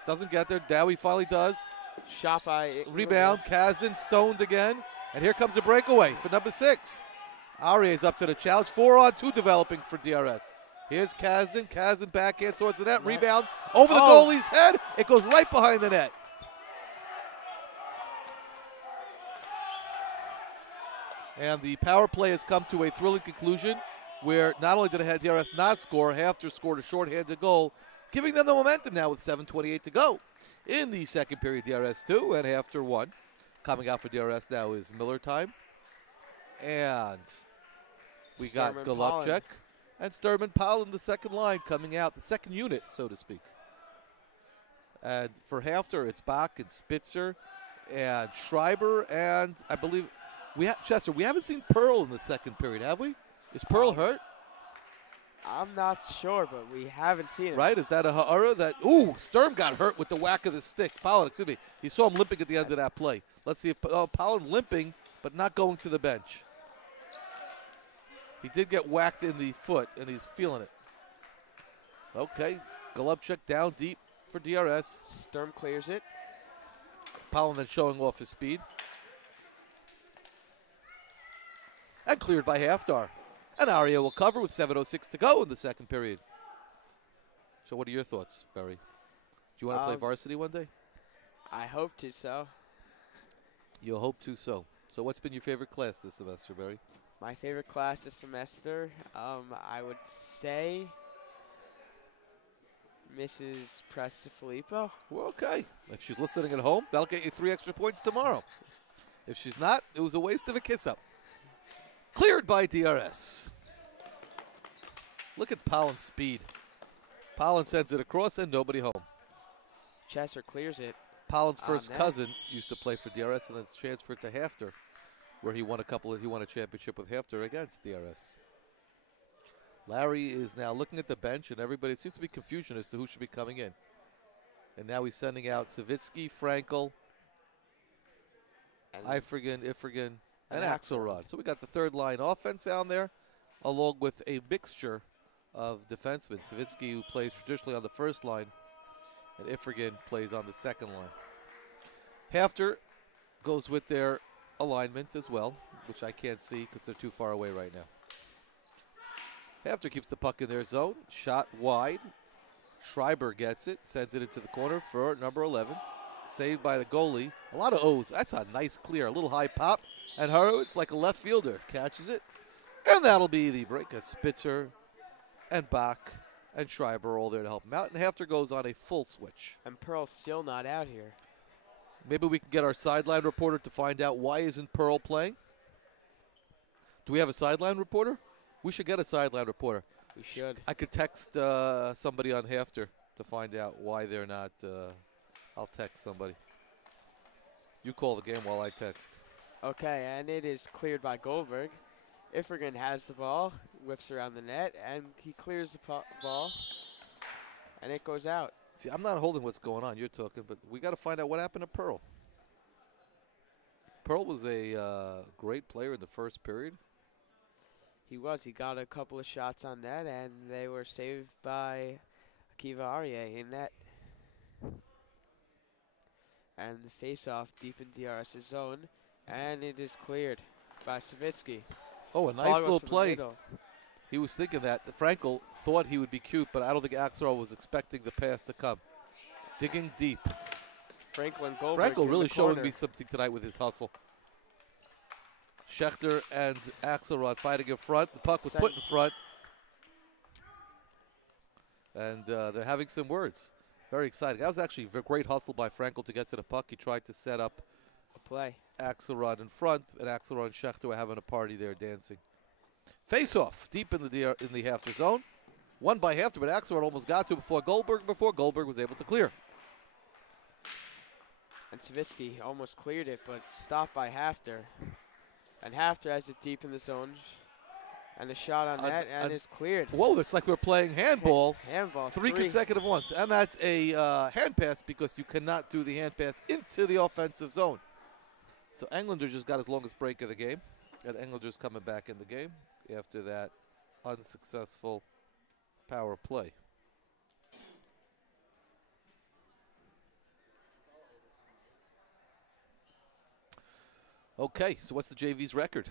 Doesn't get there. Dowie finally does. Shot by Rebound. Kazin stoned again. And here comes the breakaway for number 6. Aria is up to the challenge. 4-on-2 developing for DRS. Here's Kazin. Kazin backhand towards the net. Rebound over the goalie's head. It goes right behind the net. And the power play has come to a thrilling conclusion where not only did DRS not score, HAFTR scored a shorthanded goal, giving them the momentum now with 7:28 to go. In the second period, DRS 2 and HAFTR 1. Coming out for DRS now is Miller time. And we got Golubchik and Sturman Powell in the second line coming out, the second unit, so to speak. And for HAFTR, it's Bach and Spitzer and Schreiber, and I believe Chester, we haven't seen Pearl in the second period, have we? Is Pearl hurt? I'm not sure, but we haven't seen him. Right? Is that a ha'ara? Ooh, Sturm got hurt with the whack of the stick. Powell, excuse me. You saw him limping at the end of that play. Let's see if Powell limping, but not going to the bench. He did get whacked in the foot, and he's feeling it. Okay, Golubchik down deep for DRS. Sturm clears it. Powell then showing off his speed. And cleared by HAFTR. And Aria will cover with 7:06 to go in the second period. So what are your thoughts, Barry? Do you want to play varsity one day? I hope to so. You'll hope to so. So what's been your favorite class this semester, Barry? My favorite class this semester, I would say Mrs. Prestafilippo. Well, okay. If she's listening at home, that'll get you 3 extra points tomorrow. If she's not, it was a waste of a kiss-up. Cleared by DRS. Look at Pollen's speed. Pollen sends it across and nobody home. Chesser clears it. Pollen's first cousin used to play for DRS and then transferred to HAFTR, where he won a championship with HAFTR against DRS. Larry is now looking at the bench, and everybody seems to be confusion as to who should be coming in. And now he's sending out Savitsky, Frankel, Ifrigan, and Axelrod. So we got the third line offense down there, along with a mixture of defensemen. Savitsky, who plays traditionally on the first line, and Ifrigan plays on the second line. HAFTR goes with their alignment as well. which I can't see because they're too far away right now. HAFTR keeps the puck in their zone. Shot wide. Schreiber gets it, sends it into the corner for number 11. Saved by the goalie. A lot of O's. That's a nice clear. A little high pop. And Horowitz, like a left fielder, catches it. And that'll be the break. Spitzer and Bach and Schreiber are all there to help him out. And HAFTR goes on a full switch. And Pearl's still not out here. Maybe we can get our sideline reporter to find out why isn't Pearl playing. Do we have a sideline reporter? We should get a sideline reporter. We should. I could text somebody on HAFTR to find out why they're not. I'll text somebody. You call the game while I text. Okay, and it is cleared by Goldberg. Ifrigan has the ball, whips around the net, and he clears the ball, and it goes out. See, I'm not holding what's going on. You're talking, but we got to find out what happened to Pearl. Pearl was a great player in the first period. He was. He got a couple of shots on net, and they were saved by Akiva Aryeh in net. And the face-off deep in DRS's zone, and it is cleared by Savitsky. Oh, a nice little play. He was thinking that. Frankel thought he would be cute, but I don't think Axelrod was expecting the pass to come. Digging deep. Frankel really showing me something tonight with his hustle. Schechter and Axelrod fighting in front. The puck was put in front. And they're having some words. Very exciting. That was actually a great hustle by Frankel to get to the puck. He tried to set up a play. Axelrod in front, and Axelrod and Schechter were having a party there dancing. Face-off deep in the HAFTR zone. Won by HAFTR, but Axelrod almost got to it before Goldberg was able to clear. And Savitsky almost cleared it, but stopped by HAFTR. And HAFTR has it deep in the zone. And a shot on net, and it's cleared. Whoa, it's like we're playing handball. Handball. Three consecutive ones. And that's a hand pass because you cannot do the hand pass into the offensive zone. So Englander just got his longest break of the game. And Englander's coming back in the game after that unsuccessful power play. Okay, so what's the JV's record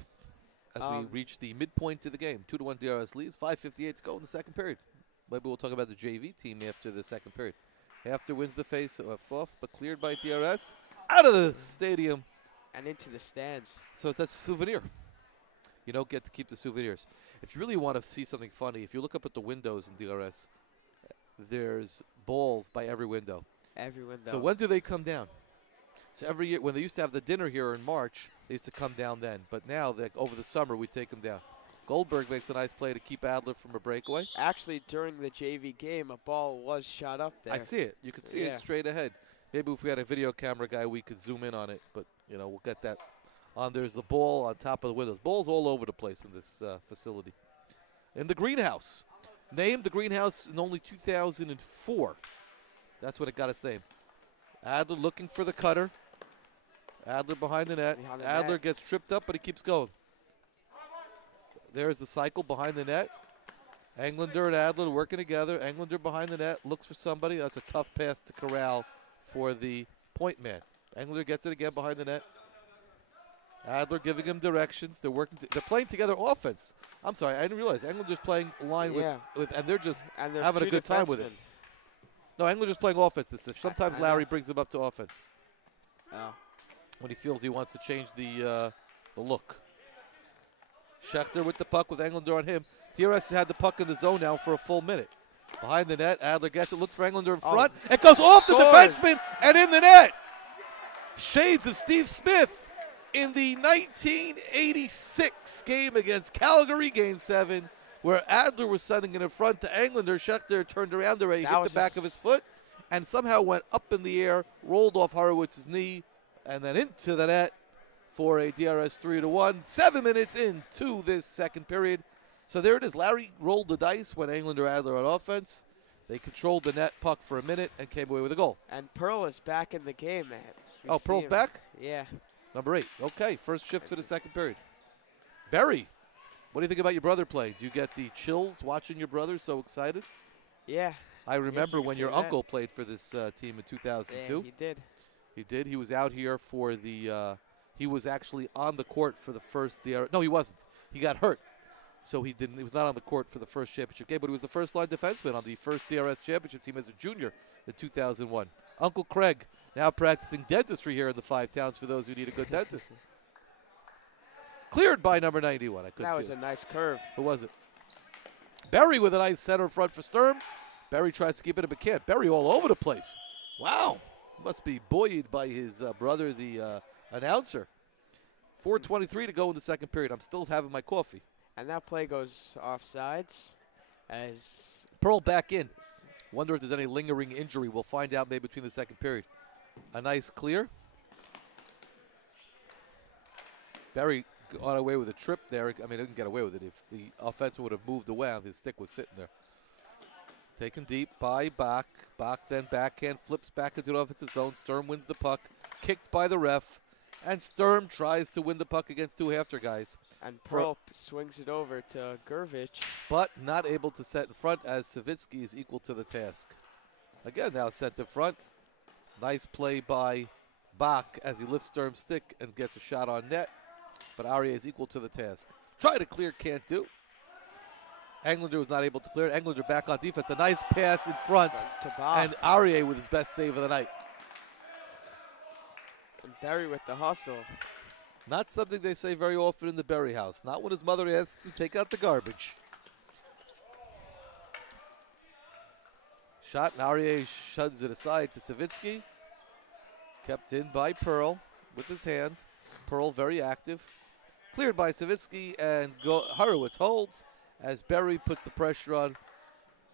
as we reach the midpoint of the game? 2-1 DRS leads, 5:58 to go in the second period. Maybe we'll talk about the JV team after the second period. HAFTR wins the face-off, but cleared by DRS out of the stadium. And into the stands. So that's a souvenir. You don't get to keep the souvenirs. If you really want to see something funny, if you look up at the windows in DRS, there's balls by every window. Every window. So when do they come down? So every year, when they used to have the dinner here in March, they used to come down then. But now, over the summer, we take them down. Goldberg makes a nice play to keep Adler from a breakaway. Actually, during the JV game, a ball was shot up there. I see it. You can see it straight ahead. Maybe if we had a video camera guy, we could zoom in on it. But, you know, we'll get that on. There's a ball on top of the windows. Balls all over the place in this facility. In the greenhouse. Named the greenhouse in only 2004. That's when it got its name. Adler looking for the cutter. Adler behind the net. Adler gets tripped up, but he keeps going. There's the cycle behind the net. Englander and Adler working together. Englander behind the net, looks for somebody. That's a tough pass to corral for the point man. Englander gets it again behind the net. Adler giving him directions. They're working. They're playing together offense. I'm sorry, I didn't realize Englander's playing line with, and they're just having a good time with it. No, Englander's playing offense this year. Sometimes Larry brings him up to offense. Oh. When he feels he wants to change the look. Schechter with the puck with Englander on him. DRS has had the puck in the zone now for a full minute. Behind the net, Adler gets it, looks for Englander in front. It goes off the defenseman and in the net. Shades of Steve Smith in the 1986 game against Calgary, Game 7, where Adler was sending it in front to Englander. Schechter turned around already, hit the back of his foot, and somehow went up in the air, rolled off Horowitz's knee, and then into the net for a DRS 3-1. 7 minutes into this second period. So there it is. Larry rolled the dice when Englander Adler on offense. They controlled the net puck for a minute and came away with a goal. And Pearl is back in the game, man. Oh, Pearl's back? Yeah. Number 8. Okay, first shift for the second period. Barry, what do you think about your brother playing? Do you get the chills watching your brother so excited? Yeah. I remember when your uncle played for this team in 2002. Yeah, he did. He did. He was out here for the he was actually on the court for the first DRS. No, he wasn't. He got hurt. So he didn't. He was not on the court for the first championship game, but he was the first-line defenseman on the first DRS championship team as a junior in 2001. Uncle Craig now practicing dentistry here in the Five Towns for those who need a good dentist. Cleared by number 91. I couldn't see That was a nice curve. Who was it? Berry with a nice center front for Sturm. Berry tries to keep it, but can't. Berry all over the place. Wow. Must be buoyed by his brother, the announcer. 4:23 to go in the second period. I'm still having my coffee. And that play goes offsides as Pearl back in. Wonder if there's any lingering injury. We'll find out maybe between the second period. A nice clear. Berry got away with a trip there. I mean, he didn't get away with it. If the offense would have moved away, his stick was sitting there. Taken deep by Bach. Bach then backhand flips back into the offensive zone. Sturm wins the puck. Kicked by the ref. And Sturm tries to win the puck against two HAFTR guys. And Pearl swings it over to Gurvich. But not able to set in front as Savitsky is equal to the task. Again, now sent in front. Nice play by Bach as he lifts Sturm's stick and gets a shot on net. But Aria is equal to the task. Try to clear, can't do. Englander was not able to clear it. Englander back on defense. A nice pass in front. To Bach. And Aria with his best save of the night. And Berry with the hustle. Not something they say very often in the Berry house. Not when his mother asks to take out the garbage. Shot, and Aria shoves it aside to Savitsky. Kept in by Pearl with his hand. Pearl very active. Cleared by Savitsky, and Horowitz holds as Berry puts the pressure on.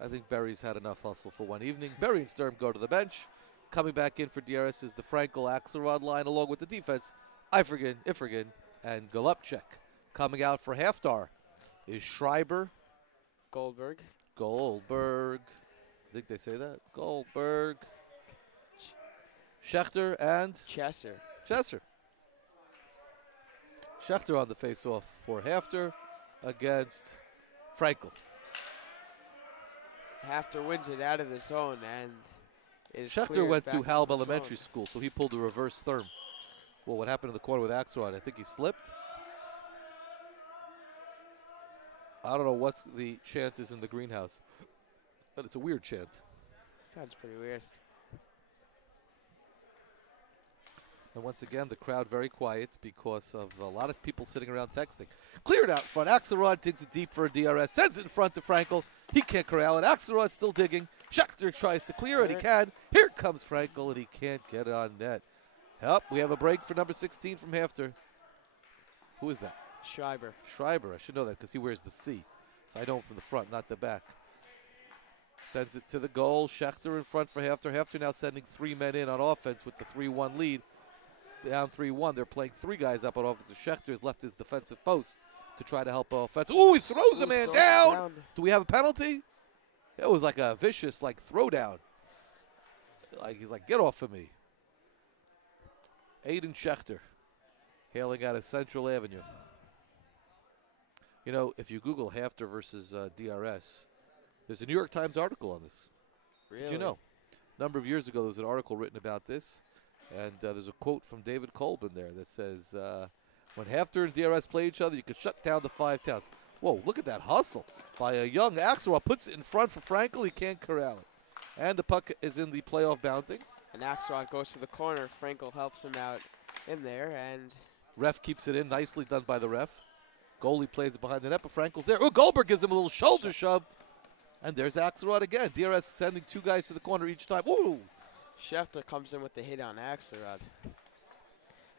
I think Berry's had enough hustle for one evening. Berry and Sturm go to the bench. Coming back in for DRS is the Frankel-Axelrod line along with the defense. Ifrigen, and Golubchik. Coming out for HAFTR is Schreiber. Goldberg. I think they say that. Goldberg. Schechter and Chesser. Schechter on the face-off for HAFTR against Frankel. HAFTR wins it out of the zone, and Schechter went to Halb Elementary School, so he pulled a reverse Sturm. Well, what happened in the corner with Axelrod? I think he slipped. I don't know what the chant is in the greenhouse, but it's a weird chant. Sounds pretty weird. And once again, the crowd very quiet because of a lot of people sitting around texting. Cleared out front. Axelrod digs it deep for a DRS. Sends it in front to Frankel. He can't corral it. Axelrod still digging. Schechter tries to clear it. He can. Here comes Frankel, and he can't get it on net. Help. We have a break for number 16 from HAFTR. Who is that? Schreiber. I should know that because he wears the C. So I know him from the front, not the back. Sends it to the goal. Schechter in front for HAFTR. HAFTR now sending 3 men in on offense with the 3-1 lead. Down 3-1. They're playing 3 guys up on offense. Schechter has left his defensive post to try to help offense. Ooh, he throws a man down. Do we have a penalty? It was like a vicious throwdown. He's like, get off of me. Aiden Schechter, hailing out of Central Avenue. You know, if you Google HAFTR versus DRS, there's a New York Times article on this. Really? Did you know? A number of years ago, there was an article written about this, and there's a quote from David Colbin there that says, when HAFTR and DRS play each other, you can shut down the 5 towns. Whoa, look at that hustle by a young Axelrod. Puts it in front for Frankel. He can't corral it. And the puck is in the playoff bounty. And Axelrod goes to the corner. Frankel helps him out in there, and ref keeps it in. Nicely done by the ref. Goalie plays it behind the net, but Frankel's there. Oh, Goldberg gives him a little shoulder shove. And there's Axelrod again. DRS sending 2 guys to the corner each time. Ooh! Schechter comes in with the hit on Axelrod.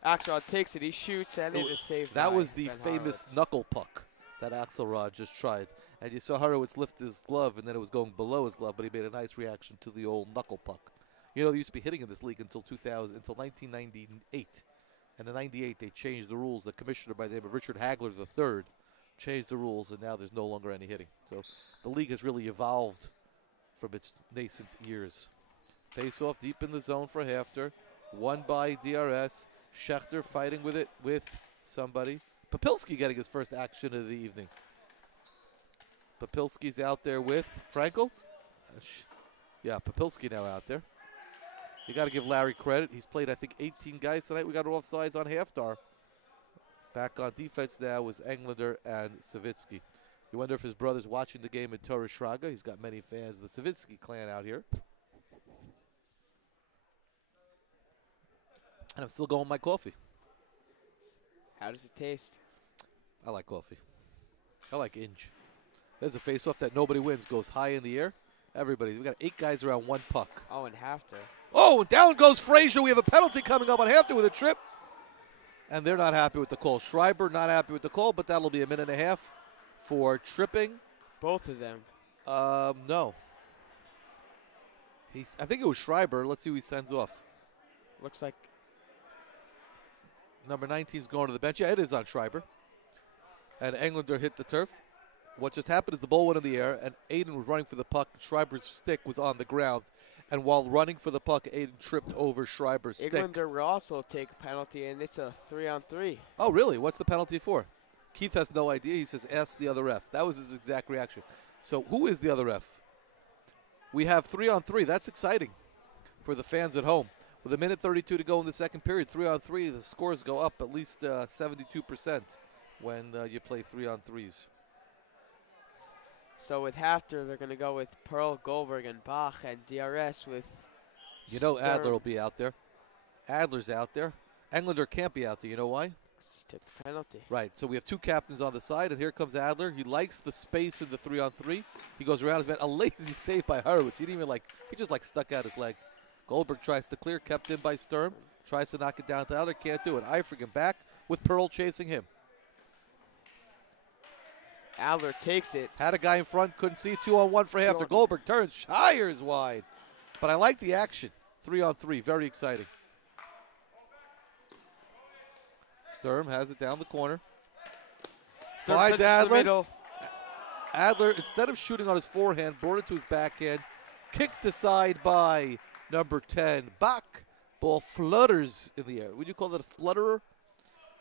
Axelrod takes it. He shoots, and it is saved. That was the Ben famous Horowitz. knuckle puck that Axelrod just tried. And you saw Horowitz lift his glove, and then it was going below his glove, but he made a nice reaction to the old knuckle puck. You know, they used to be hitting in this league until 1998. And in 98, they changed the rules. The commissioner by the name of Richard Hagler III changed the rules, and now there's no longer any hitting. So the league has really evolved from its nascent years. Face-off deep in the zone for HAFTR. Won by DRS. Schechter fighting with it with somebody. Popilski getting his first action of the evening. Popilski's out there with Frankel. Yeah, Popilski now out there. You got to give Larry credit. He's played, I think, 18 guys tonight. We got offsides on HAFTR. Back on defense now was Englander and Savitsky. You wonder if his brother's watching the game in Torres Shraga. He's got many fans of the Savitsky clan out here. And I'm still going with my coffee. How does it taste? I like coffee. I like Inge. There's a face-off that nobody wins. Goes high in the air. Everybody. We got 8 guys around 1 puck. Oh, and HAFTR. Oh, and down goes Frazier. We have a penalty coming up on HAFTR with a trip. And they're not happy with the call. Schreiber not happy with the call, but that'll be a minute and a half for tripping. Both of them. No. I think it was Schreiber. Let's see who he sends off. Looks like Number 19 is going to the bench. Yeah, it is on Schreiber. And Englander hit the turf. What just happened is the ball went in the air, and Aiden was running for the puck. Schreiber's stick was on the ground. And while running for the puck, Aiden tripped over Schreiber's stick. Englander will also take a penalty, and it's a 3-on-3. Oh, really? What's the penalty for? Keith has no idea. He says, ask the other ref. That was his exact reaction. So who is the other ref? We have 3-on-3. That's exciting for the fans at home. With 1:32 to go in the second period, 3-on-3, the scores go up at least 72% when you play 3-on-3s. So with HAFTR, they're going to go with Pearl, Goldberg, and Bach, and DRS with You know Stern. Adler will be out there. Adler's out there. Englander can't be out there. You know why? Took the penalty. Right, so we have 2 captains on the side, and here comes Adler. He likes the space in the 3-on-3. He goes around his man. A lazy save by Horowitz. He didn't even he just stuck out his leg. Goldberg tries to clear, kept in by Sturm. Tries to knock it down to Adler, can't do it. Eifrigan back with Pearl chasing him. Adler takes it. Had a guy in front, couldn't see. 2-on-1 for HAFTR. Goldberg turns, Shires wide. But I like the action. 3-on-3, very exciting. Sturm has it down the corner. Finds Adler. Adler, instead of shooting on his forehand, brought it to his backhand. Kicked aside by number 10, Bach. Ball flutters in the air. Would you call that a flutterer?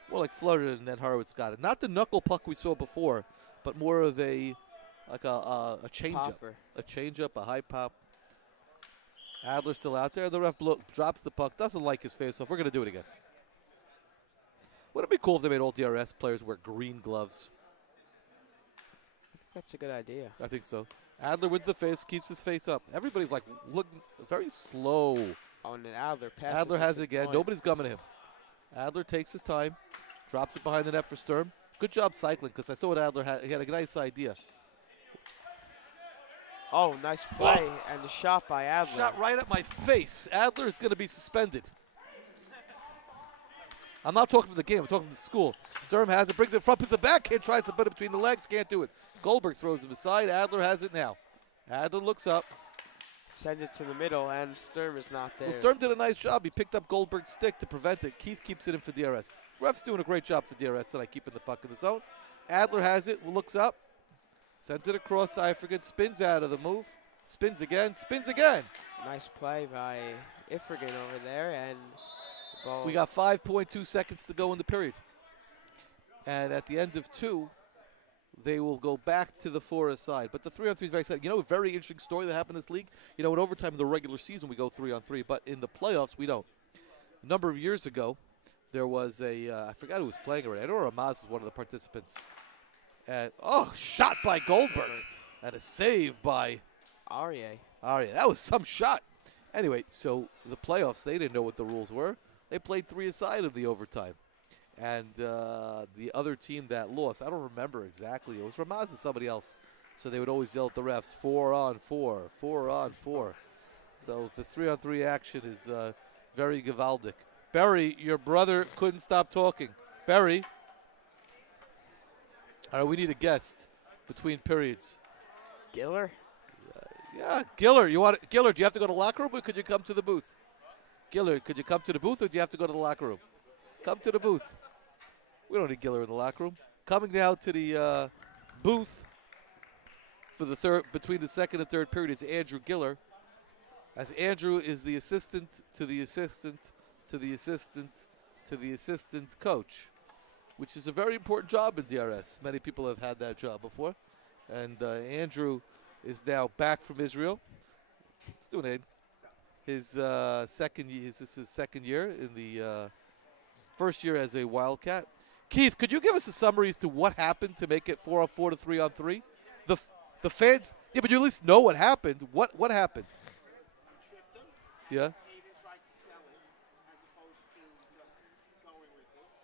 More like fluttered, and then Horowitz got it. Not the knuckle puck we saw before, but more of a change-up. A change-up, a high pop. Adler still out there. The ref drops the puck. Doesn't like his face-off. We're going to do it again. Wouldn't it be cool if they made all DRS players wear green gloves? That's a good idea. I think so. Adler with the face, keeps his face up. Everybody's looking very slow. Oh, and then Adler passes. Adler has it again. Nobody's gumming him. Adler takes his time, drops it behind the net for Sturm. Good job cycling, because I saw what Adler had. He had a nice idea. Oh, nice play, and the shot by Adler. Shot right at my face. Adler is going to be suspended. I'm not talking for the game. I'm talking for the school. Sturm has it, brings it in front, puts the backhand, tries to put it between the legs, can't do it. Goldberg throws him aside. Adler has it now. Adler looks up. Sends it to the middle, and Sturm is not there. Well, Sturm did a nice job. He picked up Goldberg's stick to prevent it. Keith keeps it in for DRS. Ref's doing a great job for DRS tonight, keeping the puck in the zone. Adler has it, looks up, sends it across to Eifrigan, spins out of the move, spins again, spins again. Nice play by Eifrigan over there, and the ball. We got 5.2 seconds to go in the period. And at the end of 2, they will go back to the 4-a-side. But the 3-on-3 is very exciting. You know, a very interesting story that happened in this league. You know, in overtime in the regular season, we go 3-on-3, but in the playoffs, we don't. A number of years ago, there was I forgot who was playing already. I know Ramaz was one of the participants. And, shot by Goldberg. And a save by Aryeh. That was some shot. Anyway, so the playoffs, they didn't know what the rules were. They played 3-a-side in the overtime. And the other team that lost, I don't remember exactly. It was Ramaz and somebody else. So they would always yell at the refs, 4-on-4, 4-on-4. So the 3-on-3 action is very gewaldic. Barry, your brother couldn't stop talking. Barry. All right, we need a guest between periods. Giller? Yeah, Giller. Giller, do you have to go to the locker room or could you come to the booth? Giller, could you come to the booth or do you have to go to the locker room? Come to the booth. We don't need Giller in the locker room. Coming now to the booth for the between the second and third period is Andrew Giller. As Andrew is the assistant to the assistant to the assistant to the assistant coach, which is a very important job in DRS. Many people have had that job before. And Andrew is now back from Israel. Let's do it, His this is his second year in the first year as a Wildcat. Keith, could you give us a summary as to what happened to make it 4-on-4 to 3-on-3? The fans, yeah, but you at least know what happened. What happened? Yeah.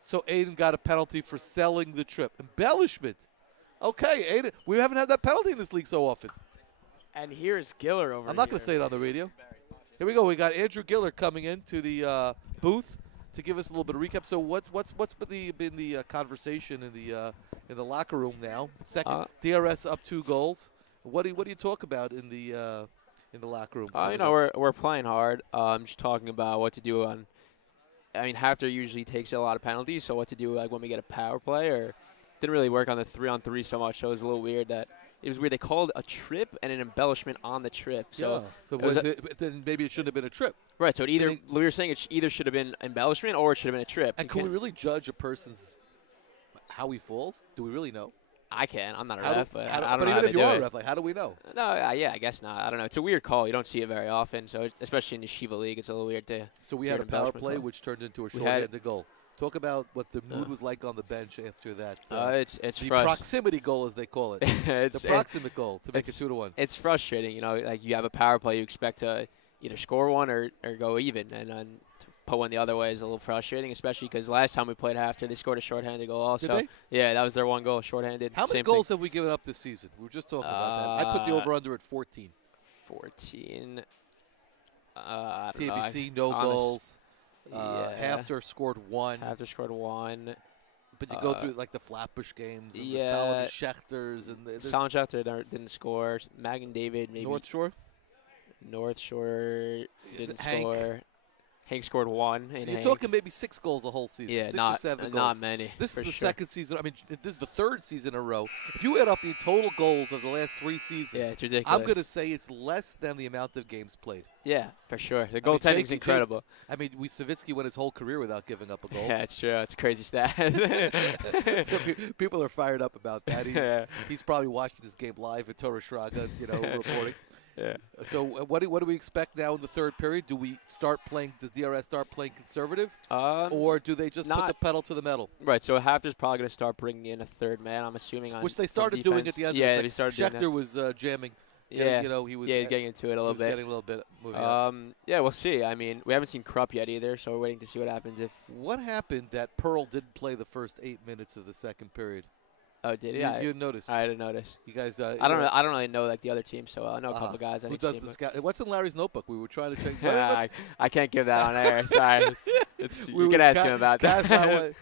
So Aiden got a penalty for selling the trip. Embellishment. Okay, Aiden. We haven't had that penalty in this league so often. And here's Giller over here. I'm not going to say it on the radio. Here we go. We got Andrew Giller coming into the booth to give us a little bit of recap. So what's been the conversation in the locker room now? Second, DRS up 2 goals. What do you talk about in the locker room? You know, we're playing hard. Just talking about what to do on. I mean, HAFTR usually takes a lot of penalties, so what to do like when we get a power play, or didn't really work on the 3-on-3 so much. So it was a little weird that it was weird. They called a trip and an embellishment on the trip. So then maybe it shouldn't have been a trip. Right. So we were saying it either should have been embellishment or it should have been a trip. And can we really judge a person's how he falls? Do we really know? I can. I'm not a ref, but I don't know but how even if they you do are a it. ref, like, how do we know? No, yeah, I guess not. I don't know. It's a weird call. You don't see it very often, so especially in the Shiva League, it's a little weird to. So we had a power play which turned into a short-handed goal. Talk about what the mood was like on the bench after that. It's the proximity goal, as they call it. The proximate goal to make it 2-1. It's frustrating, you know. Like you have a power play, you expect to either score one or go even, and then to put one the other way is a little frustrating, especially because last time we played HAFTR, they scored a shorthanded goal also. Did they? Yeah, that was their one goal, shorthanded. How many goals have we given up this season? We were just talking about that. I put the over/under at 14. 14. TBC, no goals. HAFTR scored 1. HAFTR scored 1. But you go through like the Flatbush games and the Solomon Schechters. And Solomon Schechter didn't score. Mag and David maybe. North Shore didn't score. Hank scored 1. So you're talking maybe 6 goals a whole season. Yeah, 6 or 7 goals. Not many. This is the second season. I mean, this is the 3rd season in a row. If you add up the total goals of the last 3 seasons, yeah, it's ridiculous. I'm going to say it's less than the amount of games played. Yeah, for sure. The goaltending's incredible. I mean, Savitsky went his whole career without giving up a goal. Yeah, it's true. It's a crazy stat. So people are fired up about that. He's probably watching this game live at Torah Shraga, reporting. Yeah. So what do we expect now in the 3rd period? Do we start playing? Does DRS start playing conservative, or do they just put the pedal to the metal? Right. So HAFTR's probably going to start bringing in a 3rd man. I'm assuming which they started doing at the end. Yeah, they started. Schechter was jamming. Yeah. He was. Yeah, he's getting into it a little bit. Getting a little bit. Yeah, we'll see. I mean, we haven't seen Krupp yet either, so we're waiting to see what happens if. What happened that Pearl didn't play the first 8 minutes of the 2nd period? Oh, did he? You didn't notice. I didn't notice. You guys. I don't really know like the other team, so I know a couple guys. Who does the scout? What's in Larry's notebook? We were trying to check. I can't give that on air. Sorry. You can ask him about that.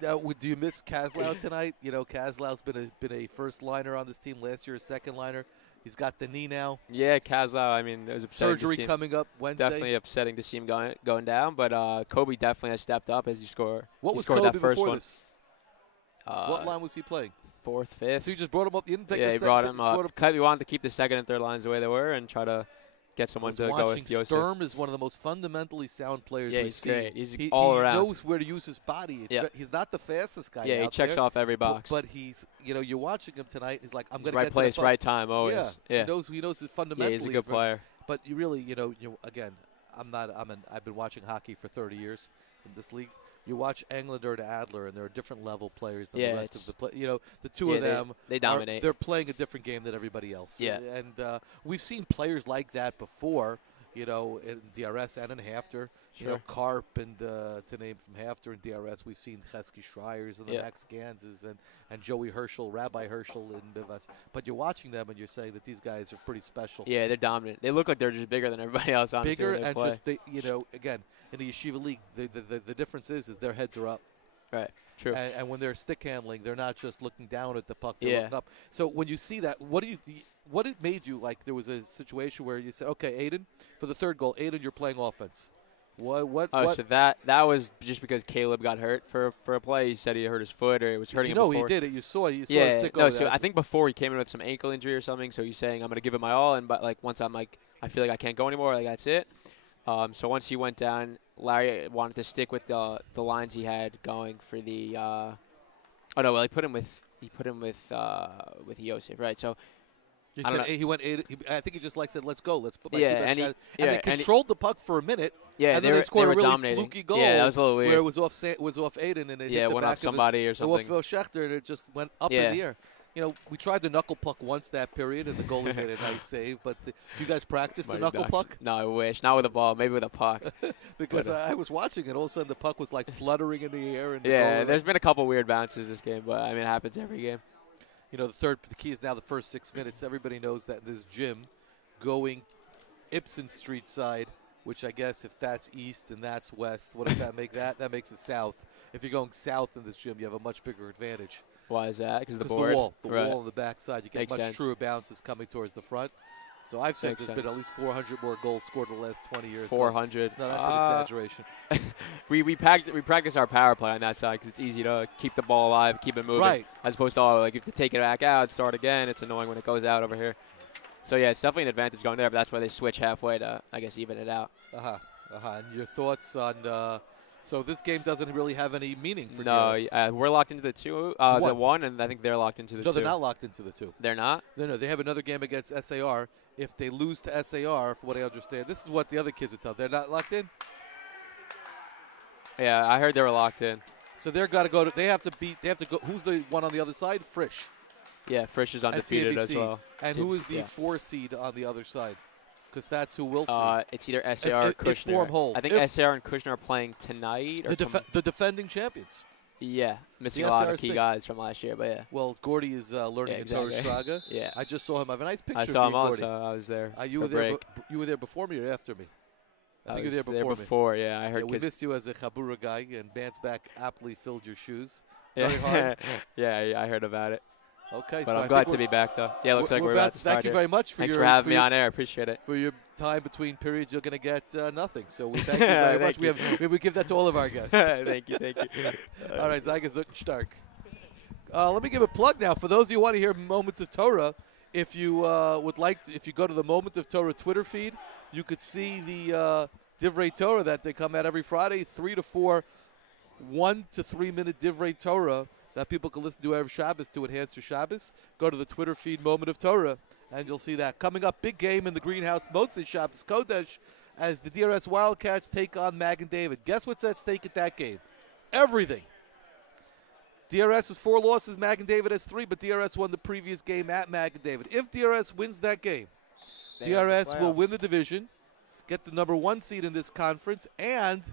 Do you miss Kazlau tonight? Kazlau's been a first liner on this team last year, a second liner. He's got the knee now. Yeah, Kazlau. I mean, it was upsetting surgery to see coming up Wednesday. Definitely upsetting to see him going down, but Kobe definitely has stepped up as he scored. What was Kobe that first before one? This? What line was he playing? 4th, 5th. So you just brought him up. You didn't take he brought him up. We wanted to keep the 2nd and 3rd lines the way they were and try to get someone to go with Yosef. Sturm is one of the most fundamentally sound players we've seen. Great. He's all around. He knows where to use his body. He's not the fastest guy. Yeah, he checks off every box. But he's, you're watching him tonight. He's like, I'm going to right get place, to the right time, always. Yeah. He knows his fundamentally. Yeah, he's a good player. But you really, again, I've been watching hockey for 30 years in this league. You watch Englander to Adler, and they're a different level players than the rest of the play. The two of them, they dominate. They're playing a different game than everybody else. Yeah. And we've seen players like that before, in DRS and in HAFTR. Sure. Karp and to name from HAFTR and DRS, we've seen Chesky Schreiers and the Max Ganses and Joey Herschel, Rabbi Herschel in Bivas. But you're watching them and you're saying that these guys are pretty special. Yeah, they're dominant. They look like they're just bigger than everybody else. Honestly, bigger and play. Just again in the Yeshiva League, the difference is their heads are up. Right. True. And when they're stick handling, they're not just looking down at the puck; they're looking up. So when you see that, what it made you like? There was a situation where you said, "Okay, Aiden, for the 3rd goal, Aiden, you're playing offense." What? So that was just because Caleb got hurt for a play. He said he hurt his foot or it was hurting him before. He did it. You saw his stick over so I think before he came in with some ankle injury or something. So he's saying, I'm going to give it my all. And but once I'm I feel like I can't go anymore, that's it. So once he went down, Larry wanted to stick with the lines he had going for the. He put him with Yosef, right? So He went 8. I think he just said, "Let's go, let's put my Yeah, two best and he- guys." yeah, And they and he- controlled the puck for a minute. Yeah, and then they scored were a really dominating. fluky goal. Yeah, that was a little weird. Where it was off Aiden, and it hit the went back off somebody or It something. went off Schechter, and it just went up in the air. You know, we tried the knuckle puck once that period, and the goalie made a nice save. But do you guys practice the knuckle puck? No, I wish. Not with a ball. Maybe with a puck. Because I was watching it, all of a sudden the puck was like fluttering in the air. And Yeah, there's been a couple weird bounces this game, but I mean, it happens every game. You know, the key is now the first 6 minutes. Everybody knows that this gym going Ibsen Street side, which I guess if that's east and that's west, what does that make that? That makes it south. If you're going south in this gym, you have a much bigger advantage. Why is that? Because the board? The right. wall on the back side. You get Makes much sense. truer bounces coming towards the front. So I've said Makes there's been at least 400 more goals scored in the last 20 years. 400. No, that's an exaggeration. we practice our power play on that side because it's easy to keep the ball alive, keep it moving. Right. As opposed to like if to take it back out, start again. It's annoying when it goes out over here. So yeah, it's definitely an advantage going there, but that's why they switch halfway to, I guess, even it out. And your thoughts on? So this game doesn't really have any meaning for No, we're locked into the 2, the 1, and I think they're locked into the 2. No, they're not locked into the 2. They're not? No, they have another game against SAR. If they lose to SAR, from what I understand, this is what the other kids would tell. They're not locked in. Yeah, I heard they were locked in. So they're got to go. They have to go. Who's the one on the other side? Frisch. Yeah, Frisch is undefeated as well. And who is the 4 seed on the other side? Because that's who we'll see. It's either SAR or Kushner. If form holds. I think SAR and Kushner are playing tonight. Or the defending champions. Yeah, missing a lot of key guys from last year, but yeah. Well, Gordy is learning Torah Shraga. Yeah. I just saw him. I have a nice picture I saw of him Gordy. also. I was there. You were there. You were there before me or after me? I think you were there before me. Yeah, I heard. We missed you as a Chabura guy, and Bansback aptly filled your shoes. Yeah. Very hard. Yeah, I heard about it. Okay, but so I'm glad to be back, though. Yeah, looks like we're about to start. Thank you very much Thanks for having me on air. Appreciate it. For your time between periods, you're going to get nothing. So we thank you very much. We give that to all of our guests. Thank you. All right, Zyga Stark. Let me give a plug now. For those of you who want to hear Moments of Torah, if you would like, if you go to the Moment of Torah Twitter feed, you could see the Divrei Torah that they come out every Friday, 3 to 4, 1 to 3 minute Divrei Torah that people can listen to every Shabbos to enhance their Shabbos. Go to the Twitter feed Moment of Torah, and you'll see that. Coming up, big game in the Greenhouse, Motzei Shabbos Kodesh, as the DRS Wildcats take on Mag and David. Guess what's at stake at that game? Everything. DRS has 4 losses, Mag and David has 3, but DRS won the previous game at Mag and David. If DRS wins that game, DRS will win the division, get the number 1 seed in this conference, and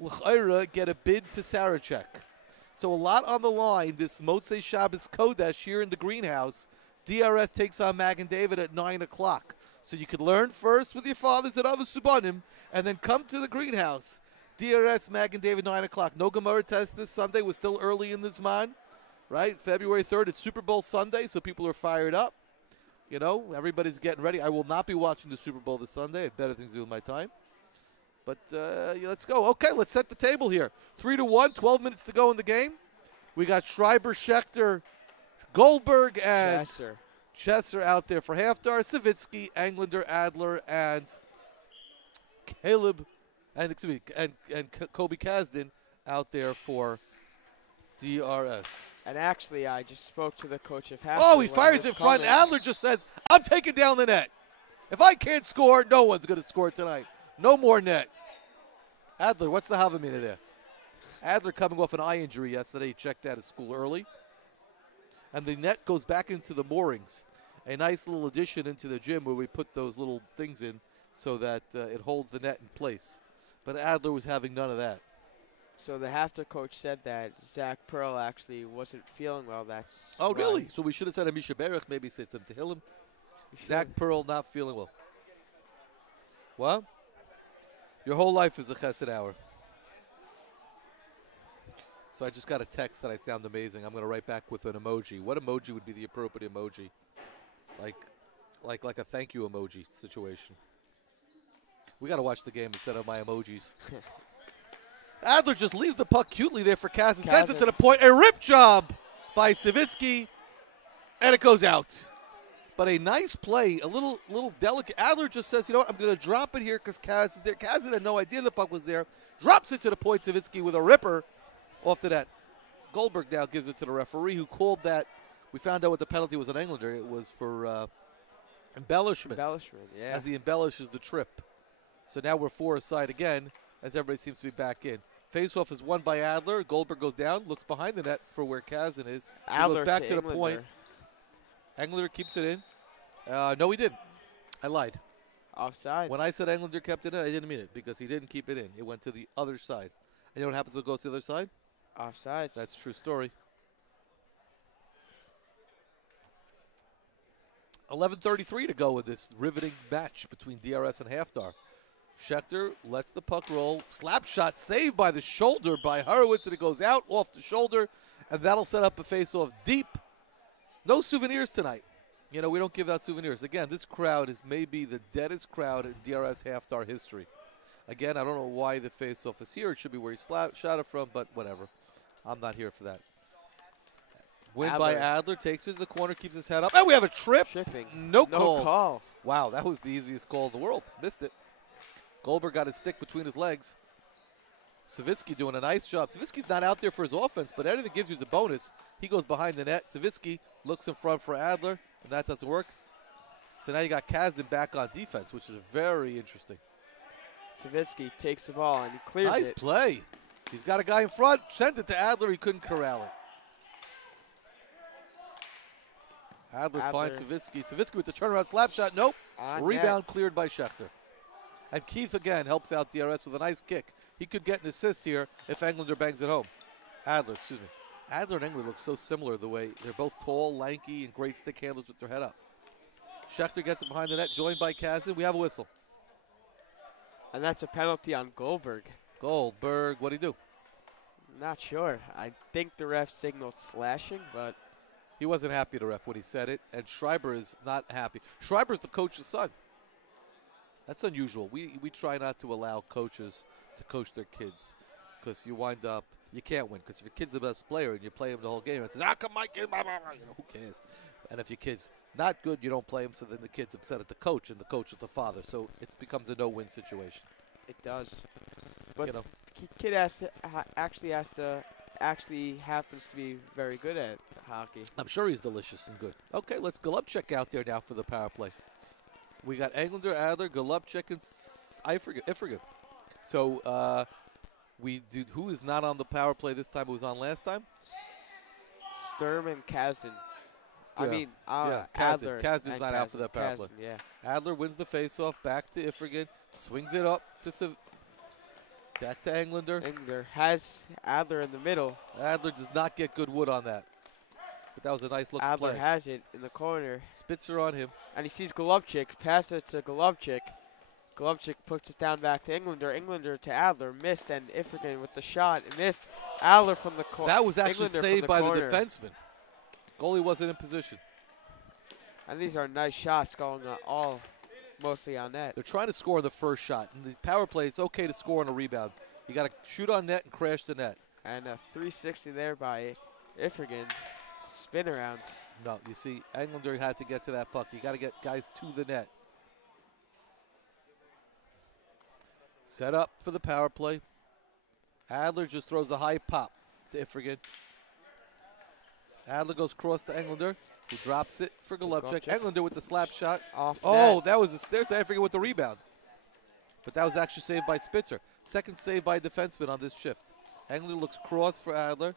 l'chaira get a bid to Sarachek. So a lot on the line this Motzei Shabbos Kodesh here in the Greenhouse. DRS takes on Mag and David at 9 o'clock. So you could learn first with your fathers at Avos Subanim and then come to the Greenhouse. DRS, Mag and David, 9 o'clock. No Gemara test this Sunday. We're still early in this month, right? February 3rd, it's Super Bowl Sunday, so people are fired up. You know, everybody's getting ready. I will not be watching the Super Bowl this Sunday. I have better things to do with my time. But yeah, let's go. Okay, let's set the table here. 3 to 1, 12 minutes to go in the game. We got Schreiber, Schechter, Goldberg, and Chesser out there for HAFTR. Savitsky, Englander, Adler, and Caleb, and Kobe Kasdan out there for DRS. And actually, I just spoke to the coach of HAFTR. Oh, he fires in front. Adler just says, I'm taking down the net. If I can't score, no one's going to score tonight. No more net. Adler, what's the Havamina there? Adler coming off an eye injury yesterday. He checked out of school early. And the net goes back into the moorings. A nice little addition into the gym where we put those little things in so that it holds the net in place. But Adler was having none of that. So the HAFTR coach said that Zach Pearl actually wasn't feeling well. That's oh, really? So we should have said Amisha Berich, maybe say some Tehillim. Zach Pearl not feeling well. What? Your whole life is a chesed hour. So I just got a text that I sound amazing. I'm going to write back with an emoji. What emoji would be the appropriate emoji? Like a thank you emoji situation. We got to watch the game instead of my emojis. Adler just leaves the puck cutely there for Kaz and sends it to the point. A rip job by Savitsky, and it goes out. But a nice play, a little delicate. Adler just says, you know what, I'm going to drop it here because Kaz is there. Kaz had no idea the puck was there. Drops it to the point. Savitsky with a ripper off to that. Goldberg now gives it to the referee who called that. We found out what the penalty was on Englander. It was for embellishment. Yeah. As he embellishes the trip. So now we're 4 aside again, as everybody seems to be back in. Face-off is won by Adler. Goldberg goes down, looks behind the net for where Kazan is. Adler he goes back to the Englander. point. Englander keeps it in. No, he didn't. I lied. Offside. When I said Englander kept it in, I didn't mean it because he didn't keep it in. It went to the other side. And you know what happens when it goes to the other side? Offsides. That's a true story. 11:33 to go with this riveting match between DRS and HAFTR. Schechter lets the puck roll. Slap shot saved by the shoulder by Horowitz, and it goes out off the shoulder, and that'll set up a face-off deep. No souvenirs tonight. You know, we don't give out souvenirs. Again, this crowd is maybe the deadest crowd in DRS HAFTR history. Again, I don't know why the face-off is here. It should be where he shot it from, but whatever. I'm not here for that. Win by Adler, takes it to the corner, keeps his head up. And we have a trip. Tripping. No call. No call. Wow, that was the easiest call in the world. Missed it. Goldberg got his stick between his legs. Savitsky doing a nice job. Savitsky's not out there for his offense, but anything gives you a bonus. He goes behind the net. Savitsky looks in front for Adler, and that doesn't work. So now you got Kazdan back on defense, which is very interesting. Savitsky takes the ball, and he clears it. Nice play. He's got a guy in front. Sent it to Adler. He couldn't corral it. Adler finds Savitsky. Savitsky with the turnaround slap shot. Nope. Rebound cleared by Schechter. And Keith again helps out DRS with a nice kick. He could get an assist here if Englander bangs it home. Adler and Englander look so similar the way they're both tall, lanky, and great stick handlers with their head up. Schechter gets it behind the net, joined by Kazdan. We have a whistle. And that's a penalty on Goldberg. Goldberg, what'd he do? Not sure. I think the ref signaled slashing, but he wasn't happy, the ref, when he said it, and Schreiber is not happy. Schreiber's the coach's son. That's unusual. We try not to allow coaches to coach their kids because you wind up, you can't win. Because if your kid's the best player and you play him the whole game, and says, come my kid, blah, blah, blah, you know, who cares? And if your kid's not good, you don't play him, so then the kid's upset at the coach, and the coach at the father. So it becomes a no-win situation. It does. But you know, kid actually happens to be very good at hockey. I'm sure he's delicious and good. Okay, let's Golubchik out there now for the power play. We got Englander, Adler, Golubchik, and Ifrigan. So we did. Who is not on the power play this time? Who was on last time? Sturm and Kazdan. Yeah. I mean, Kazdan. Kazdan's not out for that power play. Yeah. Adler wins the faceoff. Back to Ifrigan. Swings it up to back to Englander. Englander has Adler in the middle. Adler does not get good wood on that. But that was a nice looking play. Adler has it in the corner. Spitzer on him. And he sees Golubchik. Pass it to Golubchik. Golubchik puts it down back to Englander. Englander to Adler. Missed. And Ifrigan with the shot. Missed. Adler from the corner. That was actually saved by the defenseman. Goalie wasn't in position. And these are nice shots going all mostly on net. They're trying to score on the first shot. In the power play, it's okay to score on a rebound. You got to shoot on net and crash the net. And a 360 there by Ifrigan. Spin around. No, you see, Englander had to get to that puck. You got to get guys to the net. Set up for the power play. Adler just throws a high pop to Ifrigan. Adler goes cross to Englander, who drops it for Golubchik. Englander with the slap shot. Off oh, net. that was there's Ifrigan with the rebound. But that was actually saved by Spitzer. Second save by a defenseman on this shift. Englander looks cross for Adler.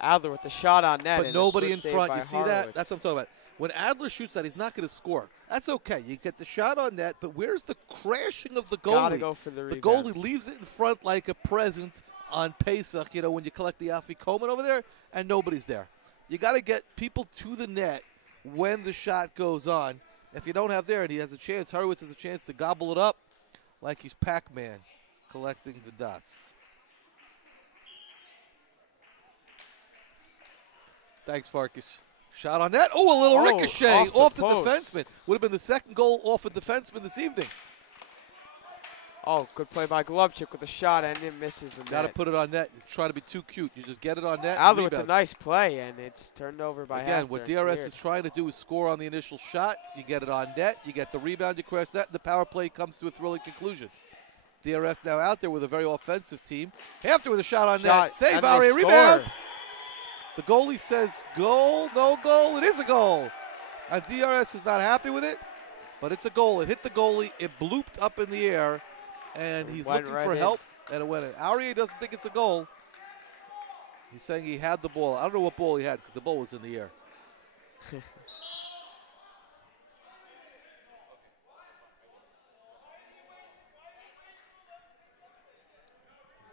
Adler with the shot on net. But nobody in front. You see Horowitz. that? That's what I'm talking about. When Adler shoots that, he's not going to score. That's okay. You get the shot on net, but where's the crashing of the goalie? Gotta go for the rebound. The goalie leaves it in front like a present on Pesach, you know, when you collect the Afikoman over there, and nobody's there. You got to get people to the net when the shot goes on. If you don't have there, and he has a chance, Horowitz has a chance to gobble it up like he's Pac-Man collecting the dots. Thanks, Farkas. Shot on net. Oh, a little ricochet off the defenseman. Would have been the second goal off a defenseman this evening. Oh, good play by Golubchik with a shot, and it misses the net. Got to put it on net. You're trying to be too cute. You just get it on net. Adler with a nice play, and it's turned over by Again, HAFTR. what DRS is trying to do is score on the initial shot. You get it on net. You get the rebound. You crash that. The power play comes to a thrilling conclusion. DRS now out there with a very offensive team. HAFTR with a shot on net. Save, Ari, rebound. The goalie says goal, no goal. It is a goal. DRS is not happy with it, but it's a goal. It hit the goalie. It blooped up in the air, and he's looking for help, and it went in. Aurier doesn't think it's a goal. He's saying he had the ball. I don't know what ball he had because the ball was in the air.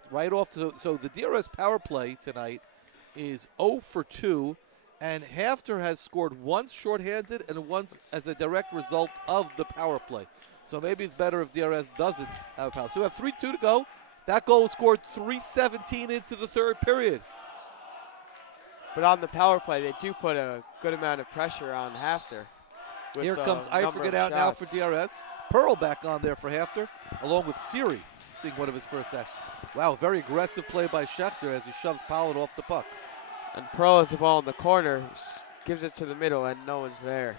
Right off to, so the DRS power play tonight is 0 for 2, and HAFTR has scored once shorthanded and once as a direct result of the power play. So maybe it's better if DRS doesn't have a power. So we have 3-2 to go. That goal was scored 3:17 into the third period. But on the power play, they do put a good amount of pressure on HAFTR. Here comes Eifrigan out now for DRS. Pearl back on there for HAFTR, along with Siri, seeing one of his first actions. Wow, very aggressive play by Schechter as he shoves Pollard off the puck. And Pearl has the ball in the corner, gives it to the middle, and no one's there.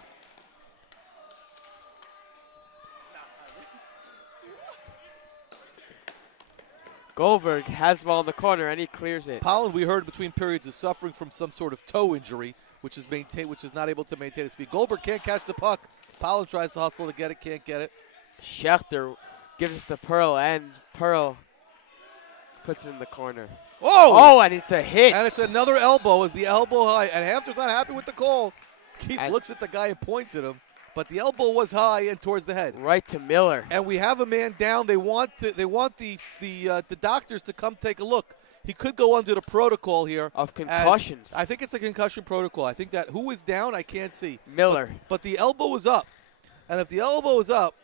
Goldberg has the ball in the corner, and he clears it. Pollard, we heard between periods, is suffering from some sort of toe injury, which is not able to maintain its speed. Goldberg can't catch the puck. Pollard tries to hustle to get it, can't get it. Schechter gives it to Pearl, and Pearl puts it in the corner. Oh, and it's a hit. And it's another elbow as the elbow high. And HAFTR's not happy with the call. Keith looks at the guy and points at him. But the elbow was high and towards the head. Right to Miller. And we have a man down. They want the doctors to come take a look. He could go under the protocol here. Of concussions. I think it's a concussion protocol. I think that who is down, I can't see. Miller. But the elbow was up. And if the elbow is up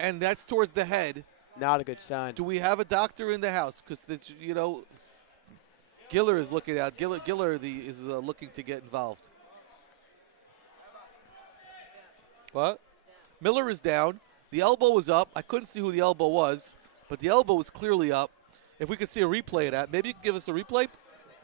and that's towards the head, not a good sign. do we have a doctor in the house? Because, Giller is looking out. Giller is looking to get involved. What? Miller is down. The elbow was up. I couldn't see who the elbow was, but the elbow was clearly up. If we could see a replay of that, maybe you can give us a replay.